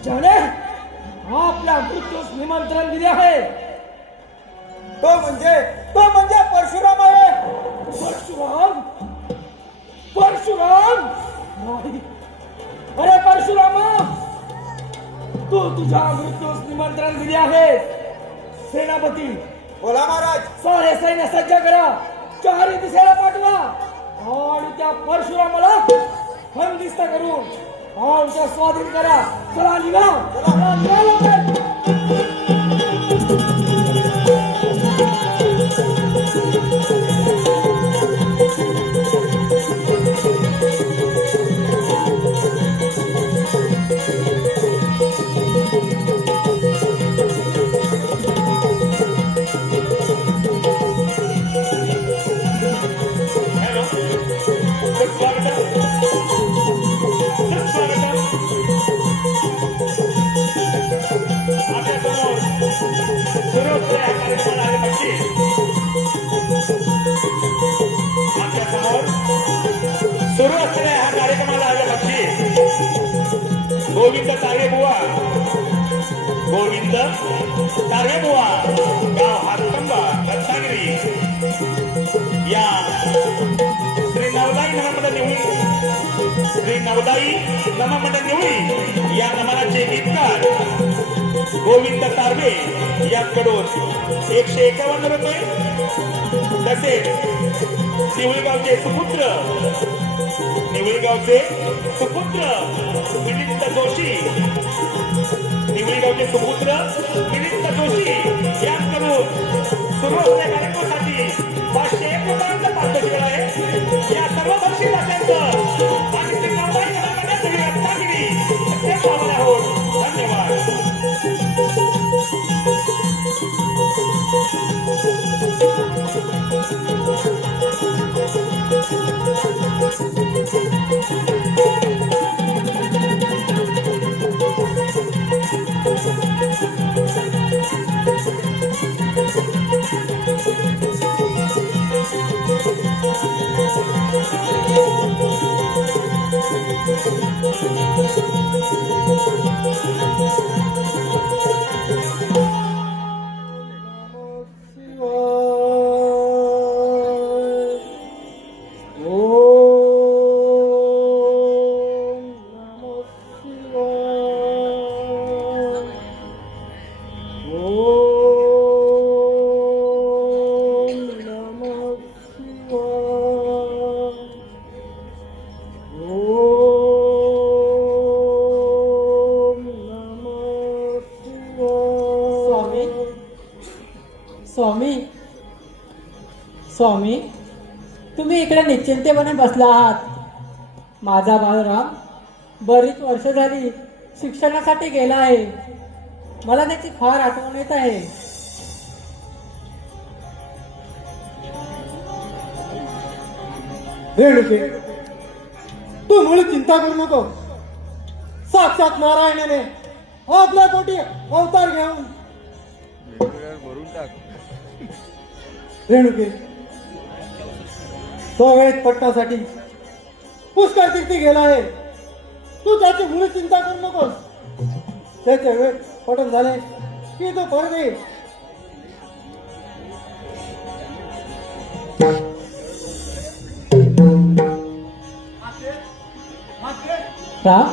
ज्याने आपल्या मृत्यूस निमंत्रण दिले आहे? तो म्हणजे परशुराम आहे. परशुराम? परशुराम नाही. अरे परशुरामा, तू तुझ्या मृत्यूस निमंत्रण दिले आहे. सेनापती, बोला महाराज. सारे सैन्य सज्ज करा, चारी दिशेला पाठवा आणि त्या परशुरामाला बंदिस्त करून आमच्या स्वाधीन करा. चला निघा, चला निघा लवकर. हॅलो, स्वागतम. आपल्यासमोर सुरू असलेल्या कार्यक्रमाला आले पाहिजे. आपल्यासमोर सुरू असलेल्या ह्या कार्यक्रमाला आले पाहिजे. गोविंद तारेबुवा, गोविंद तारेबुवा, गाव हातकंबा, रत्नागिरी या श्री नवदाई नममंडळ निवळी, श्री नवदाई नममंडळ निवळी या नमनाचे गीतकार गोविंद तारवे यांकडून 151 रुपये, तसेच निवळीगावचे सुपुत्र मिलिंद जोशी, निवळीगावचे सुपुत्र मिलिंद जोशी यांकडून सुरू असलेल्या कार्यक्रमासाठी 501 रुपयांचा पारितोषिक आहे. या सर्व बक्षीस असल्याचं आणि श्री नवदाई नममंडळ निवळी रत्नागिरी अत्यंत आभारी आहोत. धन्यवाद. स्वामी, स्वामी, तुम्ही इकडे निश्चिंतेपणे बसला आहात. माझा बाळराम बरीच वर्ष झाली शिक्षणासाठी गेला आहे. मला त्याची फार आठवण येत आहे. रेणुके, तू मुळे चिंता करू नको. साक्षात नारायणाने आपल्या पोटी अवतार घेऊन रेणुके तो वेळेत पटण्यासाठी पुष्कर तीर्थी गेला आहे. तू त्याची मुळे चिंता करू नकोस. त्याचे वेळ पटन झाले की तो परत येईल. राम,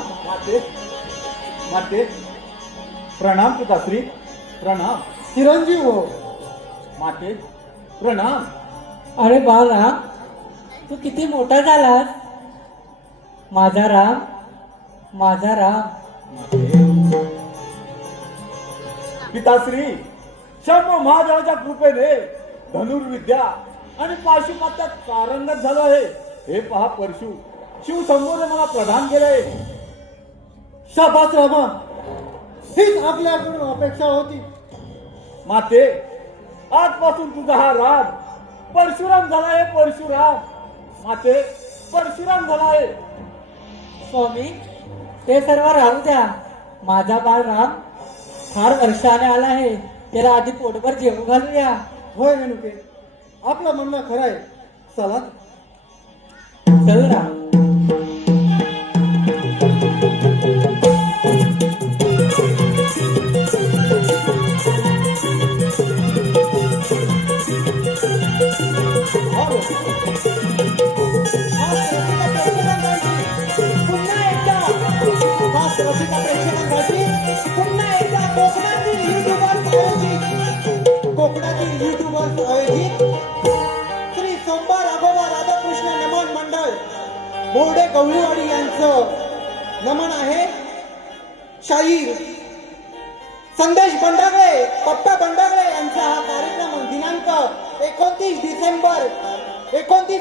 माते प्रणाम पिताश्री, प्रणाम. चिरंजीव हो. माते प्रणाम. अरे बाळराम, तू किती मोठा झालास. माझा राम, माझा राम. पिताश्री, शंभू महादेवाच्या कृपेने धनुर्विद्या आणि पाशुपत्यात पारंगत झालो आहे. हे पहा परशु, शिव शंभूने मला प्रदान केलंय. शाबास रामा, हीच आपल्याकडून अपेक्षा होती. माते, आजपासून तुझा हा राग परशुराम झाला आहे. परशुराम माते, परशुराम झाला आहे. स्वामी, ते सर्व राहू द्या. माझा बाळ राम फार वर्षाने आला आहे. त्याला आधी पोटभर जेवू घालूया. होय रेणुके, आपलं म्हणणं खरं आहे. चला. चल राम. कोकणातील युट्यूबर आयोजित श्री सोमवार अभोबा राधाकृष्ण नमन मंडळ बोर्डे गवळीवाडी यांचं नमन आहे. शाहीर संदेश बंडागळे, पप्पा बंडागळे यांचा हा कार्यक्रम दिनांक 29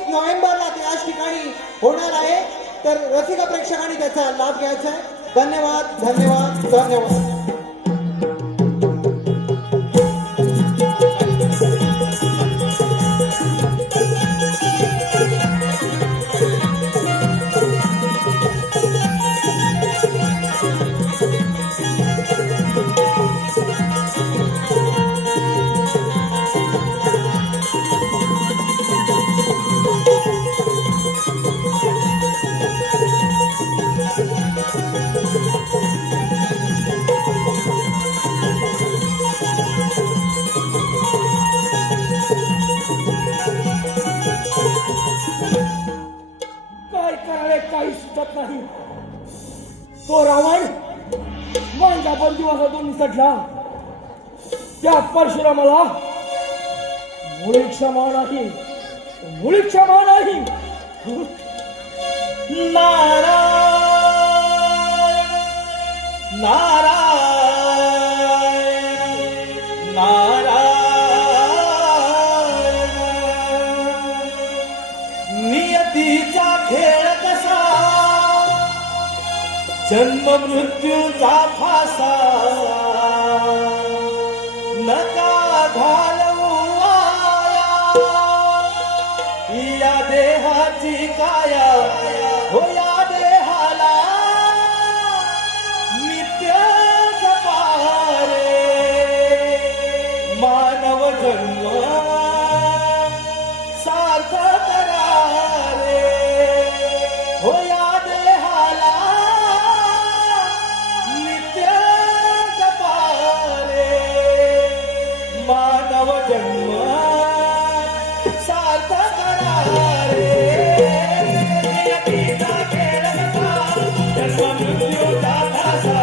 नोव्हेंबरला त्याच ठिकाणी होणार आहे. तर रसिक प्रेक्षकांनी त्याचा लाभ घ्यायचा आहे. धन्यवाद, धन्यवाद, धन्यवाद. काय करावे काही सुचत नाही. तो रावण माझ्या बंधुवासातून निसटला. त्या परशुरामाला मुळी क्षमा नाही, मुळी क्षमा नाही. नारायण नारायण नारायण नियतीचा खेळ कसा, जन्म मृत्यूचा फासा, नका घालवू या देहाची काया, हो या देहाला नित्य जपारे मानव जन्म सार्थक करा रे, हो या देहाला नित्य जपारे मानव जन्म सार्थक करा रे. नियतीचा खेळ कसा, जन्म मृत्यूचा फासा,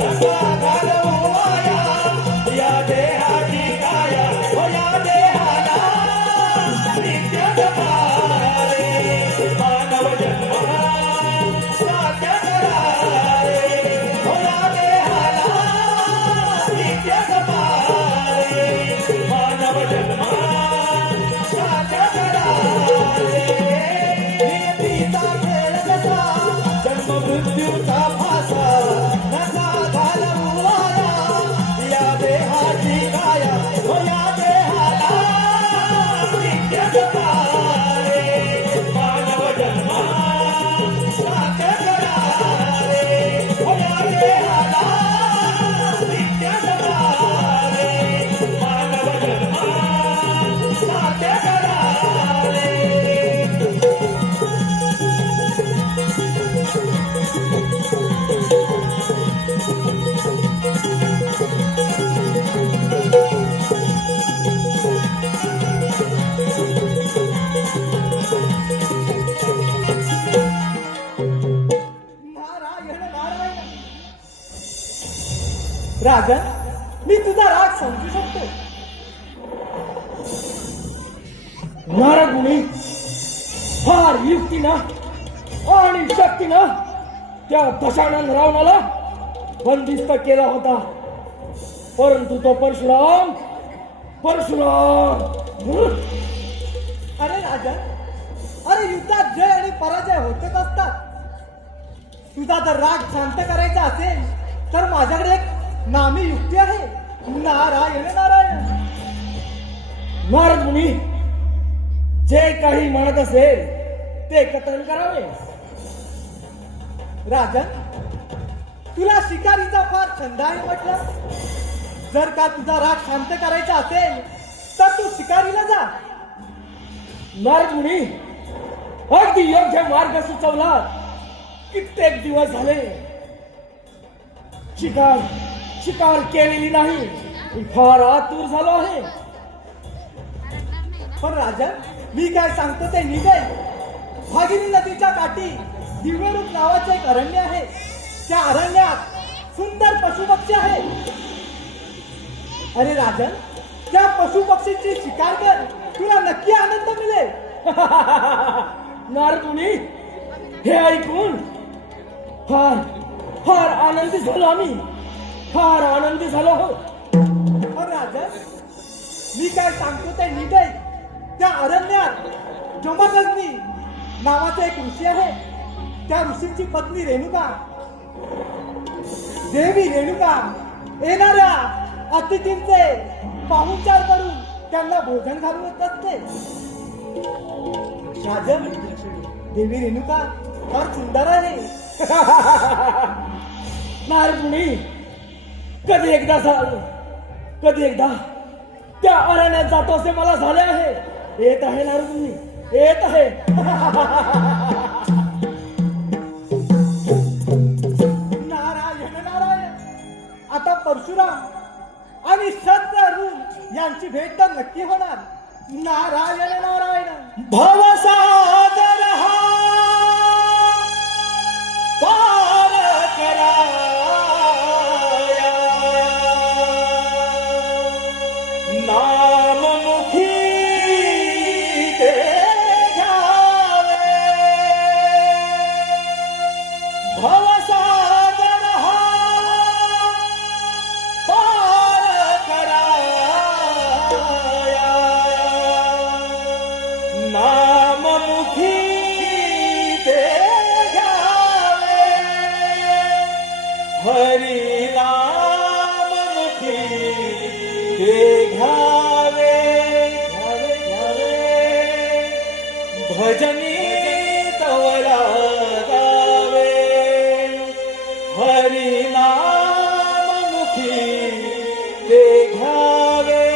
नका घालवू माया, या देहाची काया, हो या देहाला नित्य जपा रे, मानव जन्म सार्थक करा रे, हो या देहाला नित्य जपा रे, मानव जन्म सार्थक करा रे. नियतीचा खेळ कसा, जन्म मृत्यूचा फासा, नका घालवू माया, या देहाची काया, हो या देहाला नित्य जपा रे, मानव जन्म सार्थक करा रे, हो या देहाला नित्य जपा रे, मानव जन्म सार्थक करा रे. नारायण नारायण. राजन, मी तुझा राग समजू शकतो. नारदमुनी फार युक्तीनं आणि शक्तीनं त्या दशानन रावणाला बंदिस्त केला होता. परंतु तो परशुराम अरे राजन, अरे युद्धात जय आणि पराजय होतच असतात. तुझा जर राग शांत करायचा असेल तर माझ्याकडे एक नामी युक्ती आहे. नारायण नारायण. नारद मुनी, जे काही म्हणत असेल ते कथन करावे. राजन, तुला शिकारीचा फार छंद आहे म्हटलं. जर का तुझा राग शांत करायचा असेल तर तू शिकारीला जा. नारद मुनी, अगदी योग्य मार्ग सुचवला. कित्येक दिवस झाले शिकार केलेली नाही. मी फार आतुर झालो आहे. पण राजन, मी काय सांगतो ते निघेल. भागिनी नदीच्या काठी दिव्यरूप नावाचे एक अरण्य आहे. त्या अरण्यात सुंदर पशुपक्षी आहे. अरे राजन, त्या पशुपक्षीची शिकार कर, तुला नक्की आनंद मिळेल. नारद मुनी, हे ऐकून फार आनंदी झालो आम्ही. फार आनंदी झालो आहोत. पण राजन, मी काय सांगतो ते निघेल. त्या अरण्यात जमदग्नी नावाचा एक ऋषी आहे. त्या ऋषीची पत्नी रेणुका, देवी रेणुका येणाऱ्या अतिथींचे पाहुणचार करून त्यांना भोजन घालवत असते. राजन, देवी रेणुका फार सुंदर आहे. नारद मुनी, कधी एकदा त्या अरण्यात जातो असे मला झाले आहे. येत आहे नारद मुनी, येत आहे. नारायण नारायण. आता परशुराम आणि शत्रुघ्न यांची भेट तर नक्की होणार. नारायण नारायण. भवसागर हा पार कराया, नाममुखी ते घ्यावे. भवसागर हा पार कराया, नाममुखी ते घ्यावे. हरी नाममुखी ते घ्यावे. भजनी तवला गावे. हरी नाममुखी ते घ्यावे.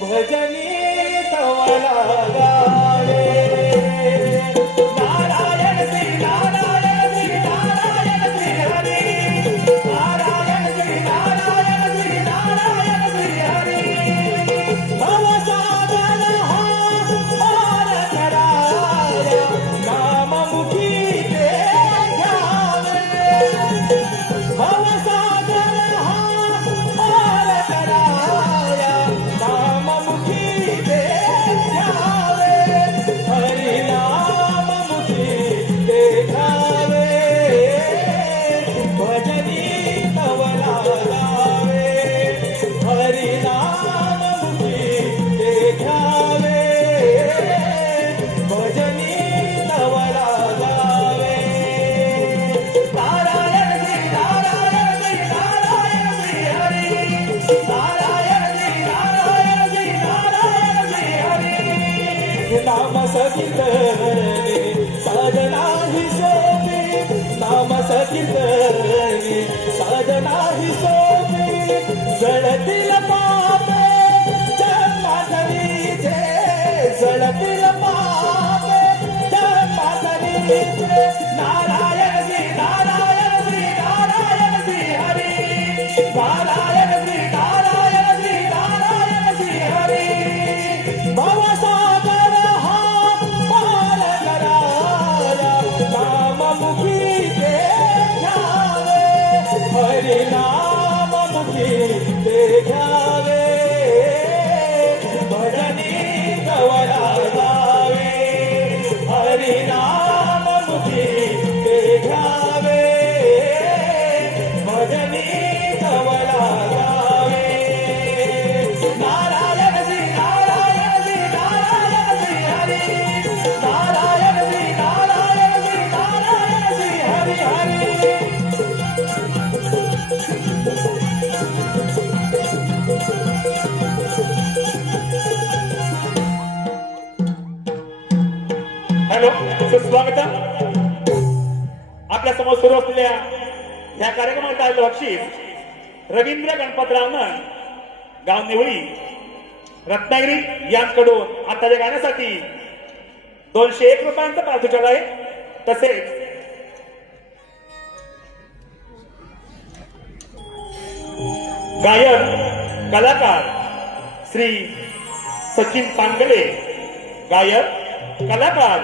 भजनी तवला गावे. नारायण श्री नारायण श्री नारायण श्री हरी. नारायण श्री नारायण श्री नारायण श्री हरी. भवसागर हा पार कराया, नाममुखी ते घ्यावे. भवसागर हा पार कराया, नाममुखी ते घ्यावे. हरी नाममुखी ते घ्यावे. भजनी तवला गावे. हरी नाममुखी ते घ्यावे. भजनी तवला गावे. नारायण श्री नारायण श्री नारायण श्री हरी. नारायण श्री नारायण श्री नारायण श्री हरी. नाम संकीर्तने साधना ही सोपी. नाम संकीर्तने साधना ही सोपी. जळतील पापे जन्माधरीचे. जळतील पापे जन्माधरीचे. नारायण श्री नारायण श्री नारायण श्री हरी. नारायण श्री नारायण श्री नारायण श्री हरी. भवसागर हा पार कराया, नाममुखी ते घ्यावे. आपल्या समोर सुरू असलेल्या ह्या कार्यक्रमात आलेलं बक्षीस रवींद्र गणपतरावनं गाव निवळी रत्नागिरी यांकडून आताच्या गाण्यासाठी 201 रुपयांचं पारितोषिक आहे. तसेच गायक कलाकार श्री सचिन पानगले, गायक कलाकार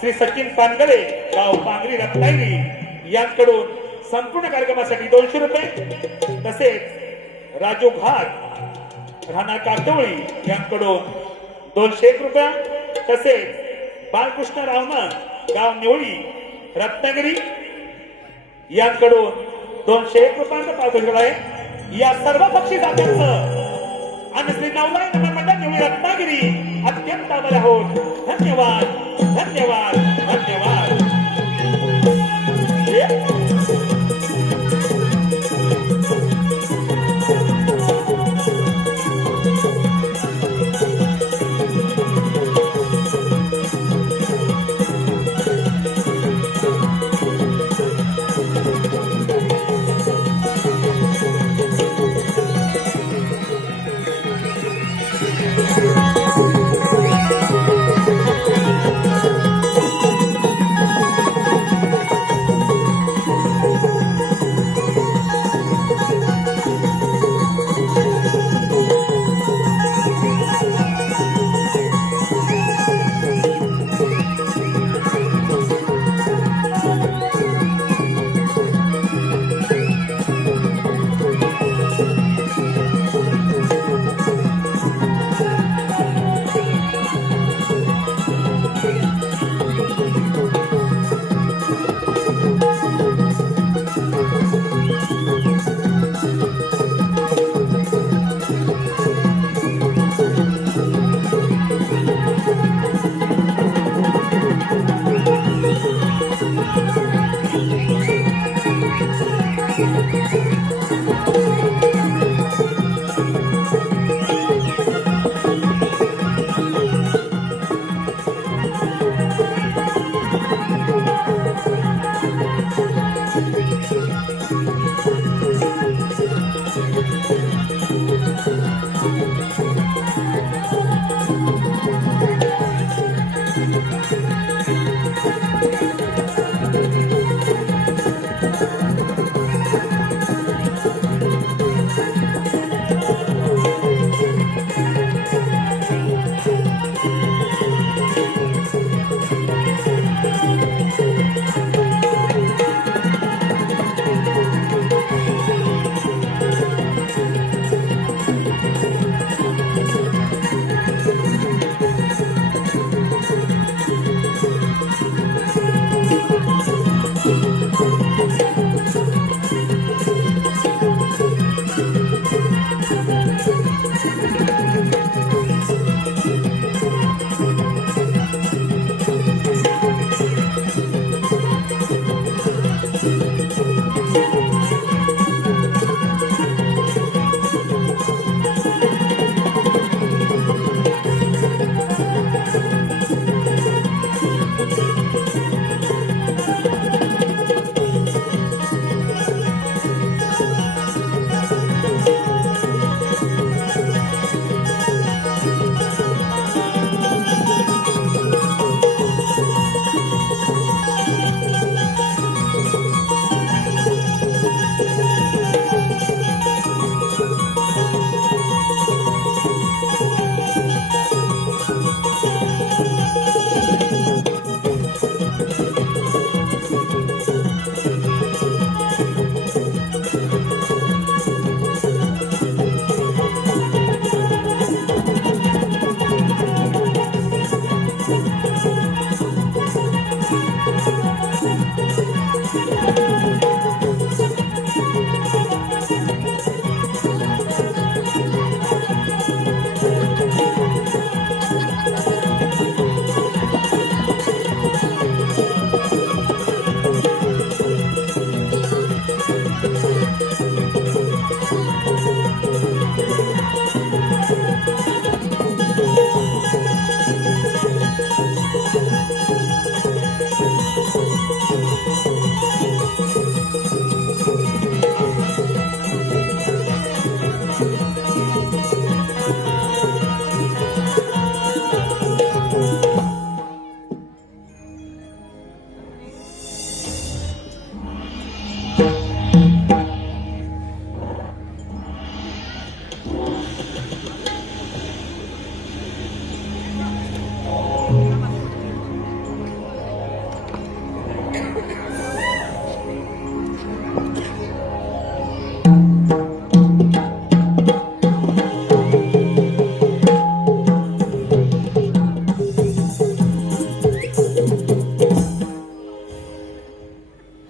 श्री सचिन पानगले गाव पांगरी रत्नागिरी यांकडून संपूर्ण कार्यक्रमासाठी 200 रुपये. तसेच राजू घाट राहणार काटवळी यांकडून 201 रुपया. तसेच बालकृष्ण रावना गाव निवळी रत्नागिरी यांकडून 201 रुपयांचा पारितोषिक आहे. या सर्व बक्षिसार्थांचं आणि श्री नवलाई नगर मंडळ निवळी रत्नागिरी अत्यंत आभारी आहोत. धन्यवाद धन्यवाद धन्यवाद.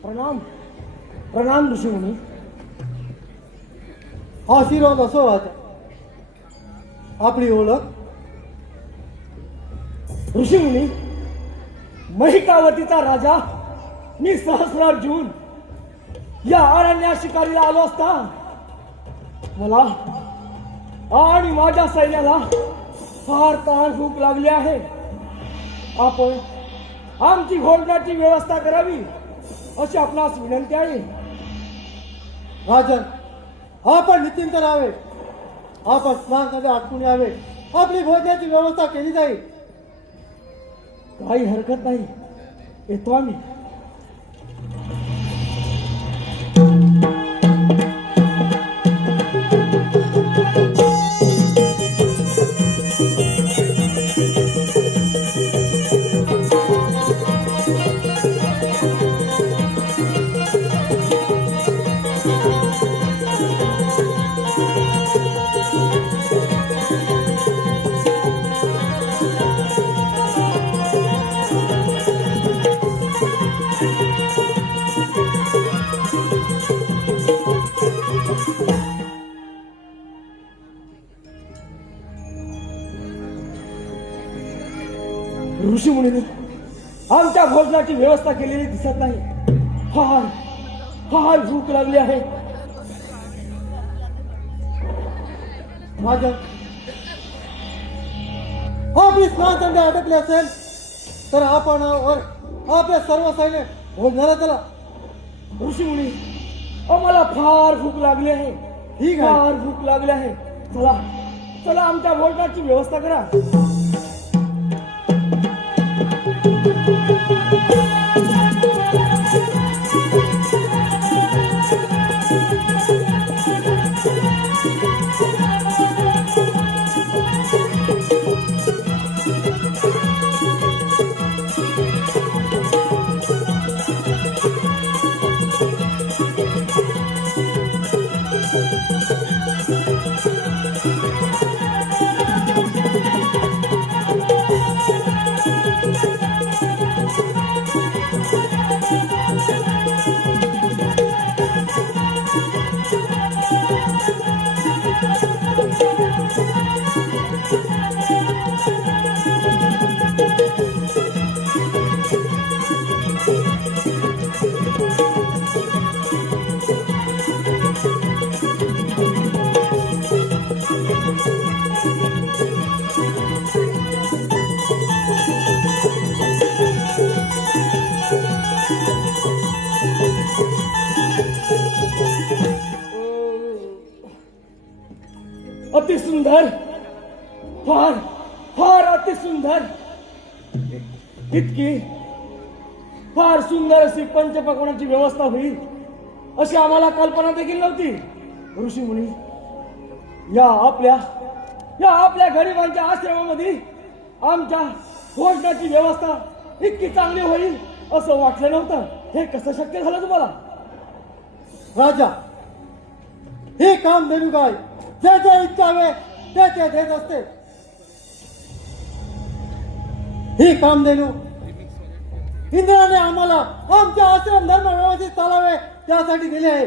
प्रणाम प्रणाम ऋषीमुनी. आशीर्वाद असो राजा. आपली ओळख? ऋषीमुनी, महिकावतीचा राजा मी सहस्रार्जुन या अरण्यात शिकारीला आलो असता मला आणि माझ्या सैन्याला फार ताण भूक लागली आहे. आपण आमची घोडण्याची व्यवस्था करावी अशी आपणास विनंती आहे. राजन, आपण निश्चिंत राहावे. आपण स्नानामध्ये आटपून यावे. आपली भोजनाची व्यवस्था केली जाईल. काही हरकत नाही, येतो आम्ही. ऋषीमुनीने आमच्या भोजनाची व्यवस्था केलेली दिसत नाही. फार फार भूक लागली आहे. राजन, आपली स्नान संध्या अटकली असेल तर आपण आपले सर्व सैन्य भोजनाला चला. ऋषीमुनी, मला फार भूक लागली आहे. ठीक आहे. फार भूक लागली आहे. चला चला, आमच्या भोजनाची व्यवस्था करा. अति सुंदर, फार फार अति सुंदर. इतकी फार सुंदर अशी पंचपक्वानाची व्यवस्था होईल अशी आम्हाला कल्पना देखील नव्हती. ऋषीमुनी, या आपल्या गरिबांच्या आश्रमामध्ये आमच्या भोजनाची व्यवस्था इतकी चांगली होईल असं वाटलं नव्हतं. हे कसं शक्य झालं तुम्हाला? राजा, हे काम देणू काय जे जे इच्छावे ते ते देत असते. हे काम देणू इंद्राने आम्हाला आमच्या आश्रम धर्म व्यवस्थित चालावे त्यासाठी दिले आहे.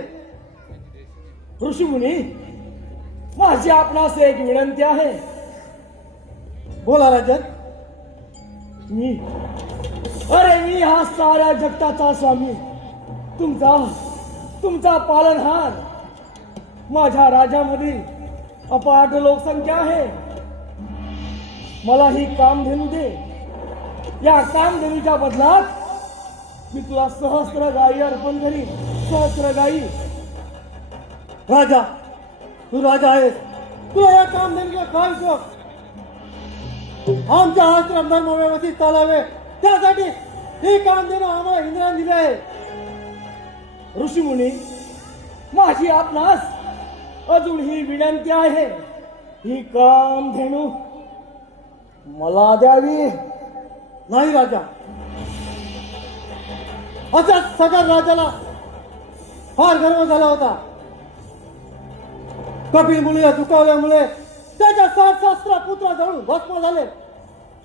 ऋषीमुनी, माझी आपणास एक विनंती आहे. बोला राजन. मी हा साऱ्या जगताचा स्वामी, तुमचा पालनहार. माझ्या राज्यामध्ये अपाट लोकसंख्या आहे. मला ही कामधेनू दे. या कामधेनूच्या बदलात मी तुला सहस्त्र गायी अर्पण करीन. सहस्त्र गायी. राजा, तू राजा आहेस. तुला या काम देणं काय उपयोग? आमच्या आश्रम धर्म व्यवस्थित चालावे त्यासाठी हे काम देणं आम्हाला इंद्राने दिले आहे. ऋषीमुनी, माझी आपणास अजून ही विनंती आहे. ही कामधेनू मला द्यावी. नाही राजा, अशाच सगळ्या राजाला फार गर्व झाला होता. कपिल मुनीला दुखावल्यामुळे त्याच्या 60 पुत्र जळून भस्म झाले.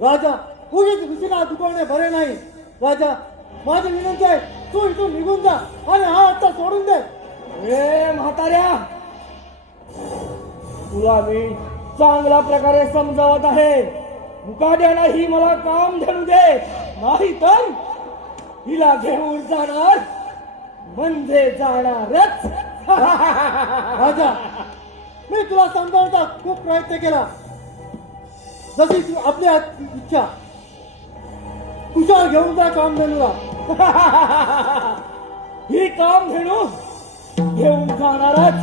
राजा, उगीच ऋषीला दुखवणे बरे नाही. राजा, माझी विनंती आहे तू इथून निघून जा आणि हा आता सोडून दे. ए म्हाताऱ्या, तुला मी चांगल्या प्रकारे समजावत आहे. मुकाट्यानं ही मला काम धरू दे, नाही तर हिला घेऊन जाणार म्हणजे जाणारच. राजा, मी तुला समजावण्याचा खूप प्रयत्न केला. जशी तू आपली इच्छा, तुझ्या घेऊन जा काम धनुला. ही काम धेणू घेऊन जाणारच,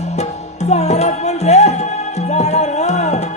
जाणारच म्हणजे जाणारच.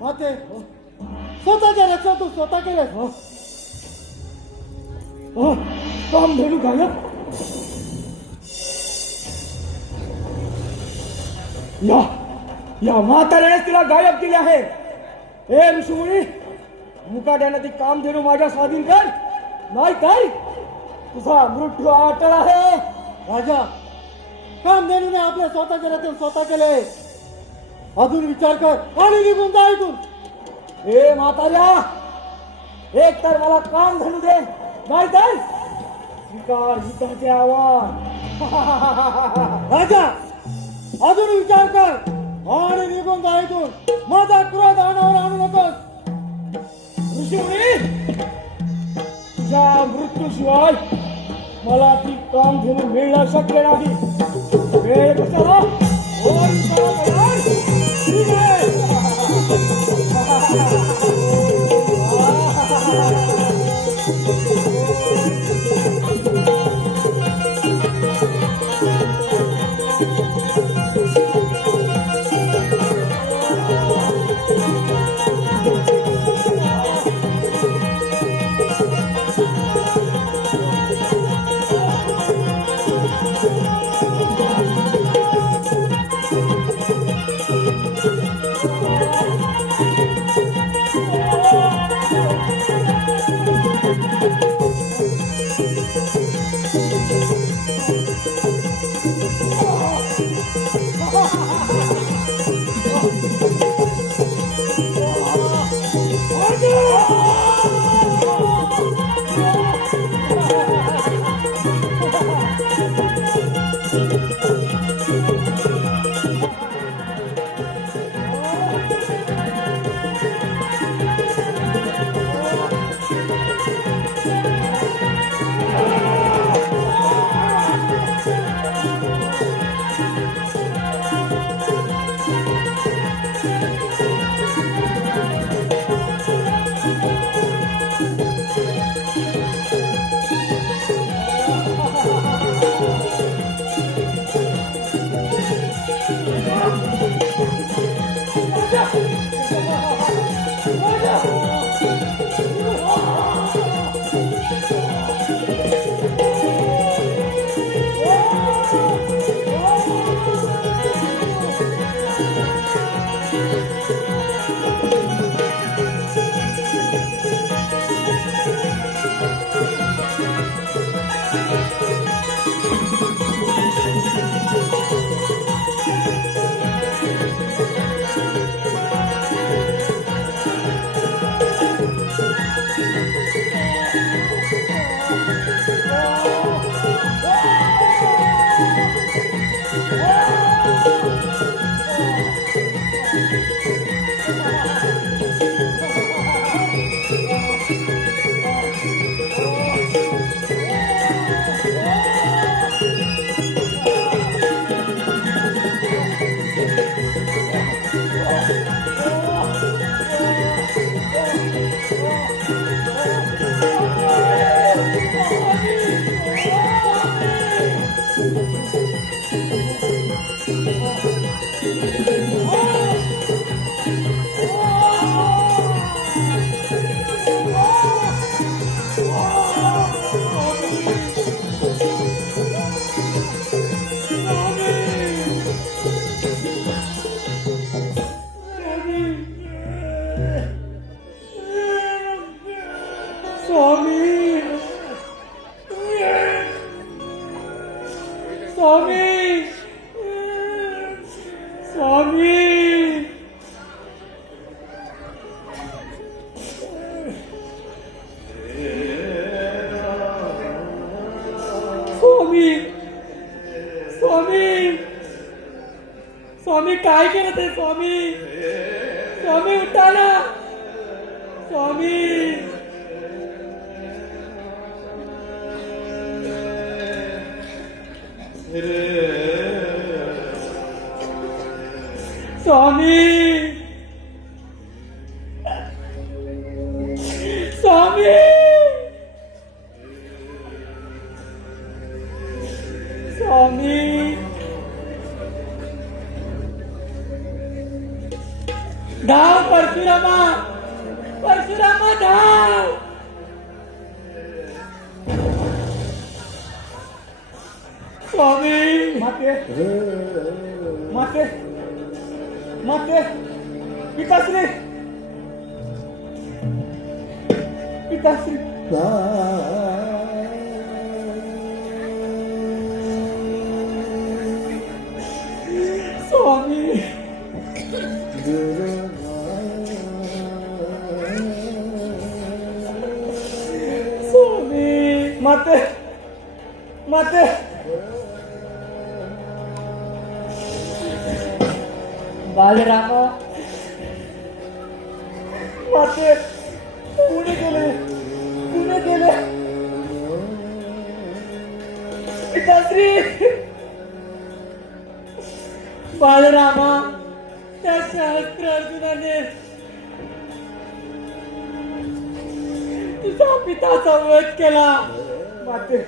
माते, स्वतःच्या रक्षा तू स्वतः केलं. काम धेणू गायब. या म्हाताऱ्याने तिला गायब केले आहे. ए ऋषीमुनी, मुकाट्यानं ती काम धेणू माझ्या स्वाधीन कर, नाही तर तुझा मृत्यू अटळ आहे. राजा, काम देणूने आपल्या स्वतःच्या रचना स्वतः केले. अजून विचार कर आणि निघून जा इथून. ए म्हाताऱ्या, एक तर मला काम धरू दे, नाही तर स्वीकार युद्धाचे आव्हान. राजा, अजून विचार कर आणि निघून जा इथून. माझा क्रोध अनावर आणू नकोस. ऋषीमुनी, तुझ्या मृत्यूशिवाय मला ती काम घेऊन मिळणं शक्य नाही. वेळ कशाला? होय, चला, ठीक आहे. स्वामी स्वामी स्वामी स्वामी स्वामी स्वामी काय केलं ते स्वामी स्वामी उठा ना स्वामी स्वामी स्वामी स्वामी धाव परशुरामा परशुरामा धाव स्वामी माते माते माते पिताश्री पिताश्री स्वामी स्वामी माते माते बालराम माते कुणी गेले कुणी गेले पिताश्री बालरामा त्या सहस्त्र अर्जुनाने तुझा पिताचा वध केला. माते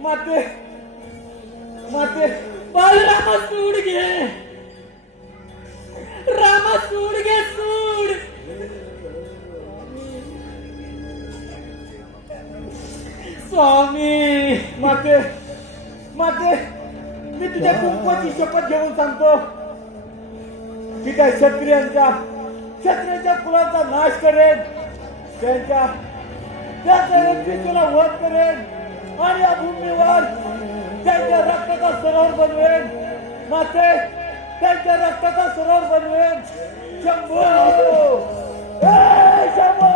माते माते बालरामा सूड घे रामा सूड घे सूड. स्वामी माते माते मी तुझ्या कुंकवाची शपथ घेऊन सांगतो की त्या क्षत्रियांच्या कुलाचा नाश करेन त्यांच्या तुला वध करेन आणि या भूमीवर त्यांच्या रक्ताचा सरोवर बनवेन माते त्यांच्या रक्ताचा सरोवर बनवेन. शंभो शंभो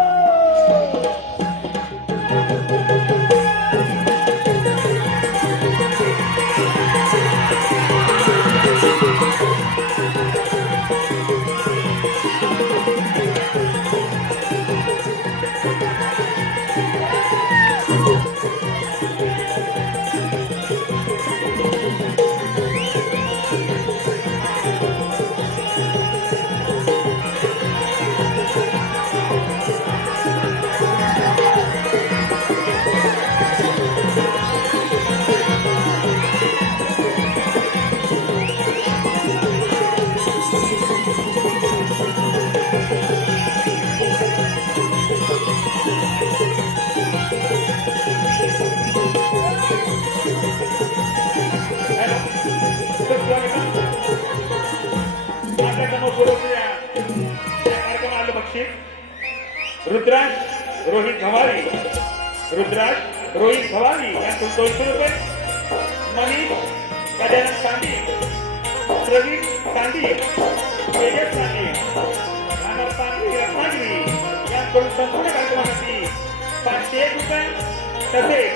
रुद्राज रोहित भवारी रुद्राज रोहित भवारी यांतून 200 रुपये. मनीष गजानन सांडी प्रवीण सांडी तेजस सांडी राणा पांढरी रत्नागिरी यांकडून संपूर्ण कार्यक्रमासाठी 501 रुपये. तसेच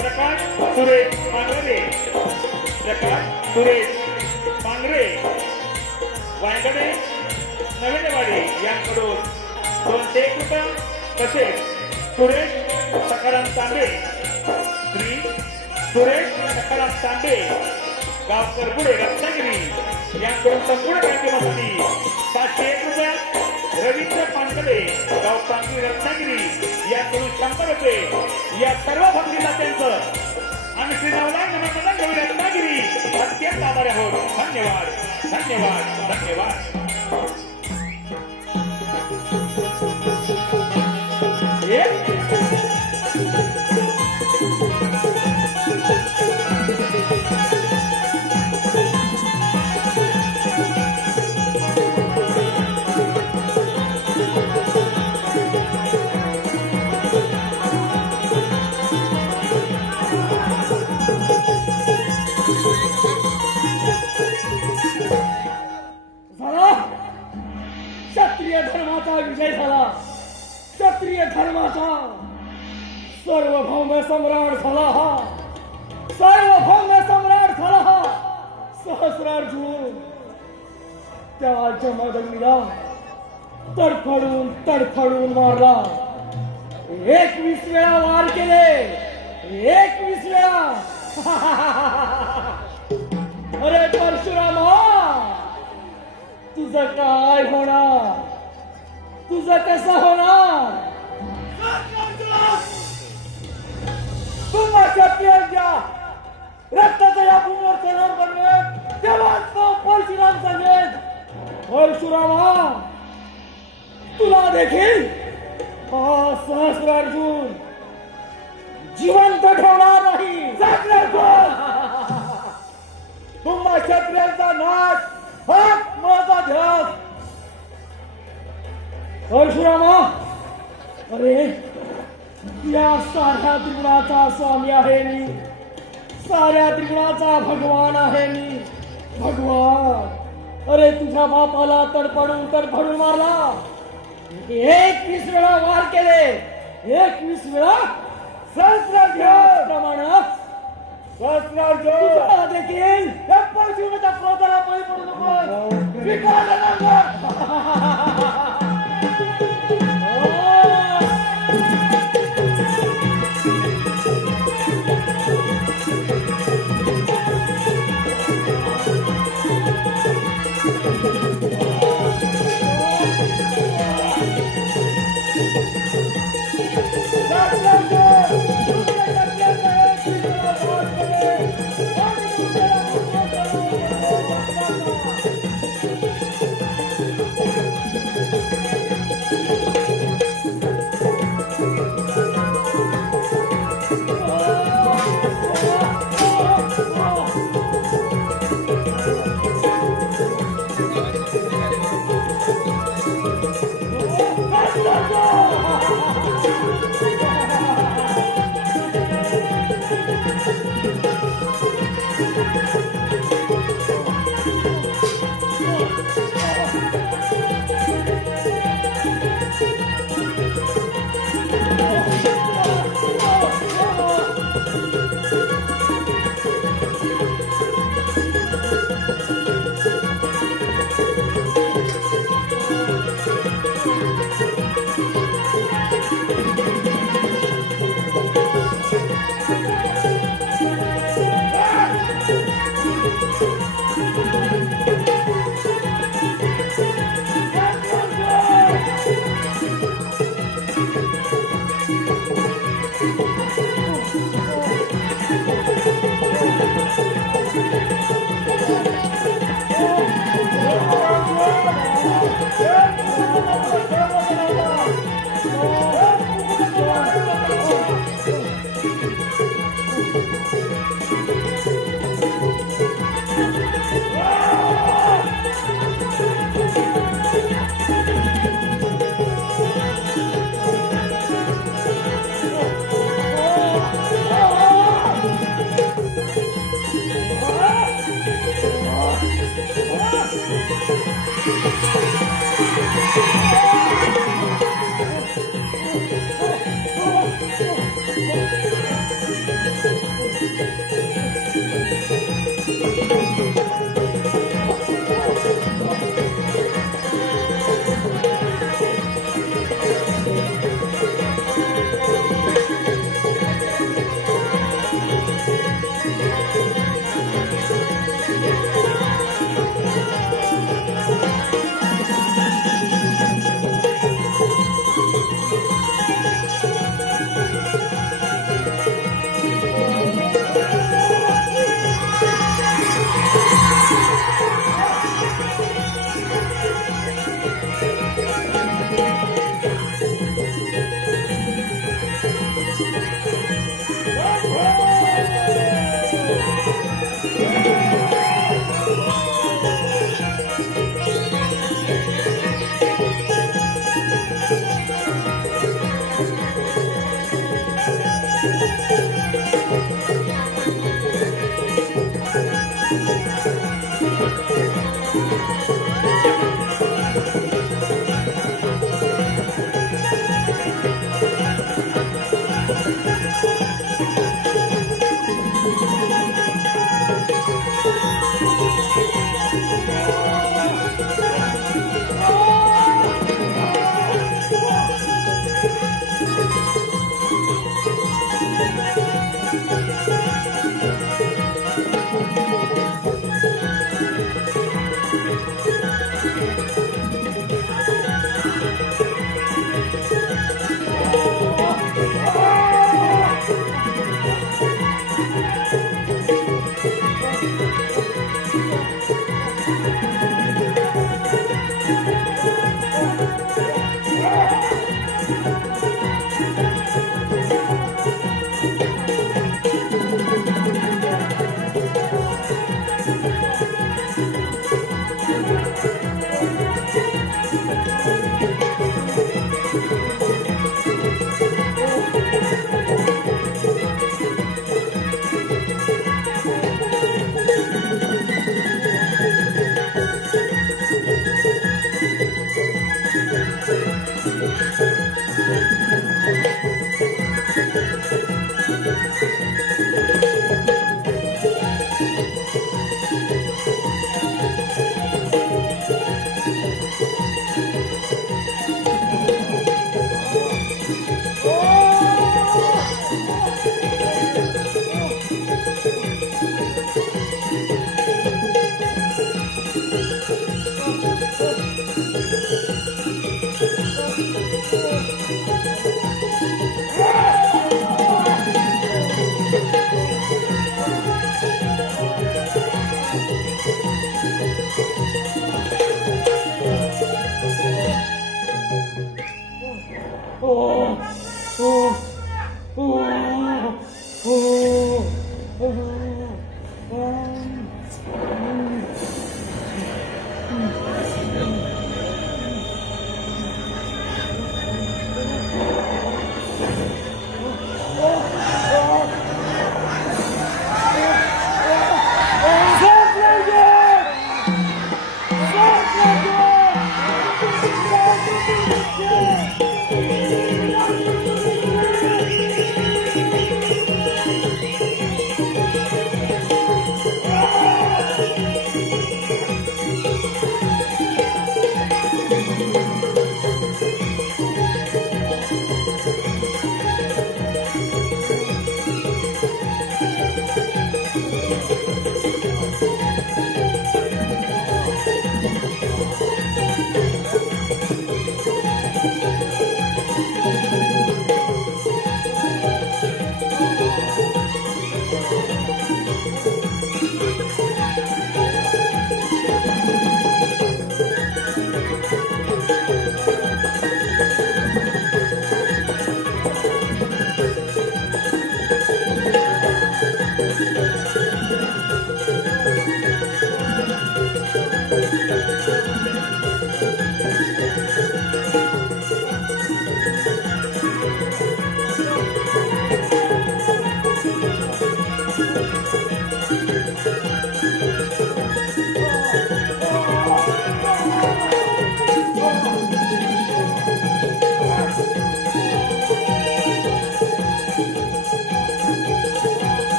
प्रकाश सुरेश पांगरे वायगडे नवेनेवाडी यांकडून 201 रुपये. तसेच सुरेश सखाराम तांबे श्री सुरेश सखाराम तांबे गाव करबुडे रत्नागिरी यांकडून संपूर्ण कार्यक्रमासाठी 501 रुपये. रवींद्र पानकडे गाव पांगरी रत्नागिरी यांकडून 100 रुपये. या सर्व भक्ती दात्यांचं आम्ही श्री नवनाथ नमस्कार घेऊन रत्नागिरी अत्यंत आभारी आहोत. धन्यवाद धन्यवाद धन्यवाद. धर्माचा विजय झाला, क्षत्रिय धर्माचा सार्वभौम सम्राट झाला हा, सार्वभौम सम्राट झाला हा सहस्रार्जुन. त्या जमदग्नीला तडफडून तडफडून मारला. 21 वेळा वार केले, 21 वेळा. अरे परशुरामा, तुझं काय होणार, तुझं कसं होणार? तुम्हा क्षत्रियांच्या रक्ताचा या भूमीवर चरण बनवेल तेव्हा तो परशुराम सांगेल, परशुरामा तुला देखील हा सहस्रार्जुन जिवंत ठेवणार नाही. जागणार कोण? तुम्हा क्षत्रियांचा नाश हाच माझा ध्यास. परशुरामा, अरे या साऱ्या त्रिगुणाचा स्वामी आहे मी, साऱ्या त्रिगुणाचा भगवान आहे मी, भगवान. अरे तुझ्या बापाला तडफडून तडफडून मारला, 21 वेळा वार केले, 21 वेळा सहस्रार्जुन तुझा देखील या परशुरामाच्या क्रोधाला बळी पडू नको. स्वीकार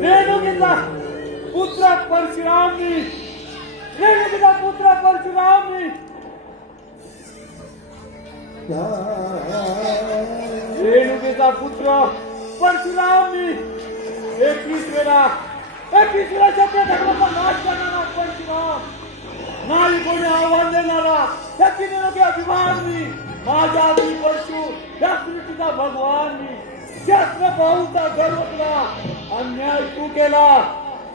रेणुकीचा पुत्र परशुरामी, रेणुकीचा पुत्र परशुरामी, रेणुकीचा पुत्र परशुरामी, 21 वेळा सत्य धर्माचा नाश करणारा परशुराम, नाही कोणी आव्हान देणारा शक्तीने अभिमान मी, माझ्या आधी परशु या सृष्टीचा भगवान मी, शस्त्र पाहूचा गर्वतला अन्याय तू केला,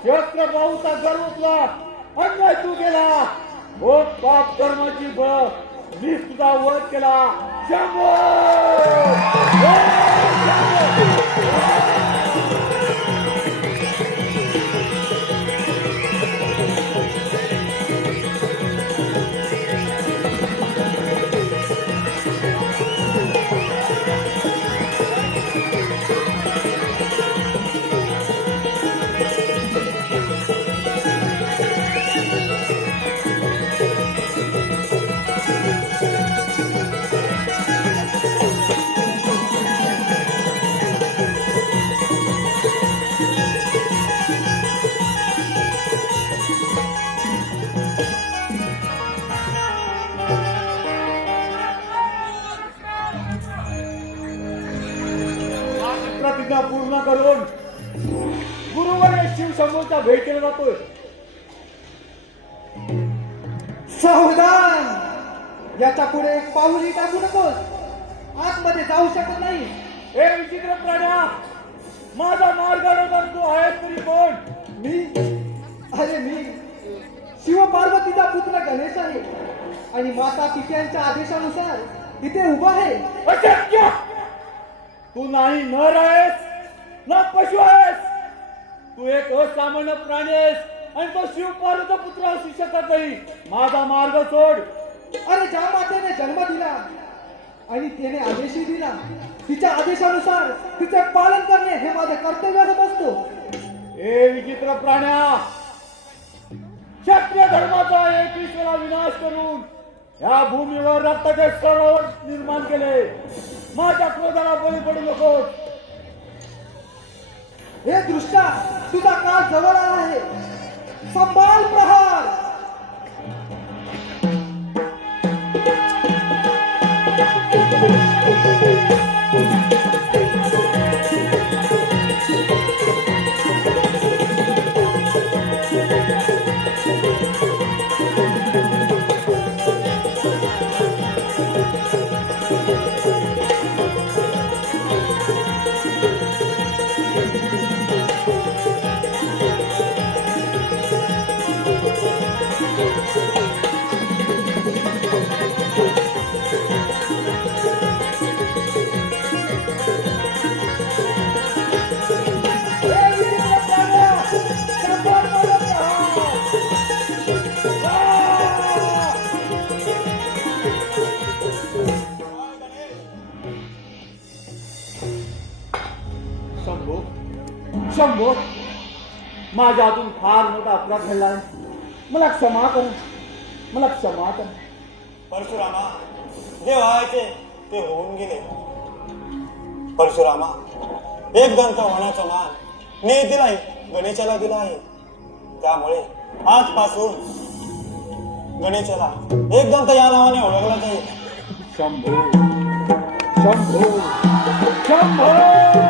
शस्त्र पाहूचा गर्वतला अन्याय तू केला, हो पाप कर्माची बळ मी तुझा वध केला. शंभो प्रतिज्ञा पूर्ण करून गुरुवर्य शिव शंभूच्या भेटीला जातोय. सावधान, याच्या पुढे एक पाऊलही टाकू नकोस. आतमध्ये जाऊ शकत नाही. हे विचित्र प्राण्या, माझा मार्ग अडवणार तू आहेस तरी कोण? मी, अरे मी शिव पार्वतीचा पुत्र गणेश आहे आणि माता पित्यांच्या आदेशानुसार इथे उभा आहे. अशक्य! तू नाही नर आहेस ना पशु आहेस. तू एक असामान्य प्राणी आहेस आणि तो शिव पार्वतीचा पुत्र असू शकत नाही. माझा मार्ग सोड. अरे ज्या मातेने जन्म दिला आणि तिने आदेशही दिला, तिच्या आदेशानुसार तिचे पालन करणे हे माझे कर्तव्य समजतो. हे विचित्र प्राण्या, क्षत्रिय धर्माचा एक ईश्वरा विनाश करून या भूमीवर रक्ताचे सरोवर निर्माण केले. माझ्या क्रोधाला बळी पडू नकोस. हे दृष्टा, तुझा काळ जवळ आला आहे. संभाल प्रहार. शंभो, शंभो, माझ्या हातून फार मोठा अपराध घडला आहे. मला क्षमा कर, मला क्षमा कर. परशुरामा, जे व्हायचे ते होऊन गेले. परशुरामा, एक दंत होण्याचा मान नियतीलाही गणेशाला दिला आहे. त्यामुळे आजपासून गणेशाला एक दंत या नावाने ओळखला जाईल. शंभो, शंभो, शंभो.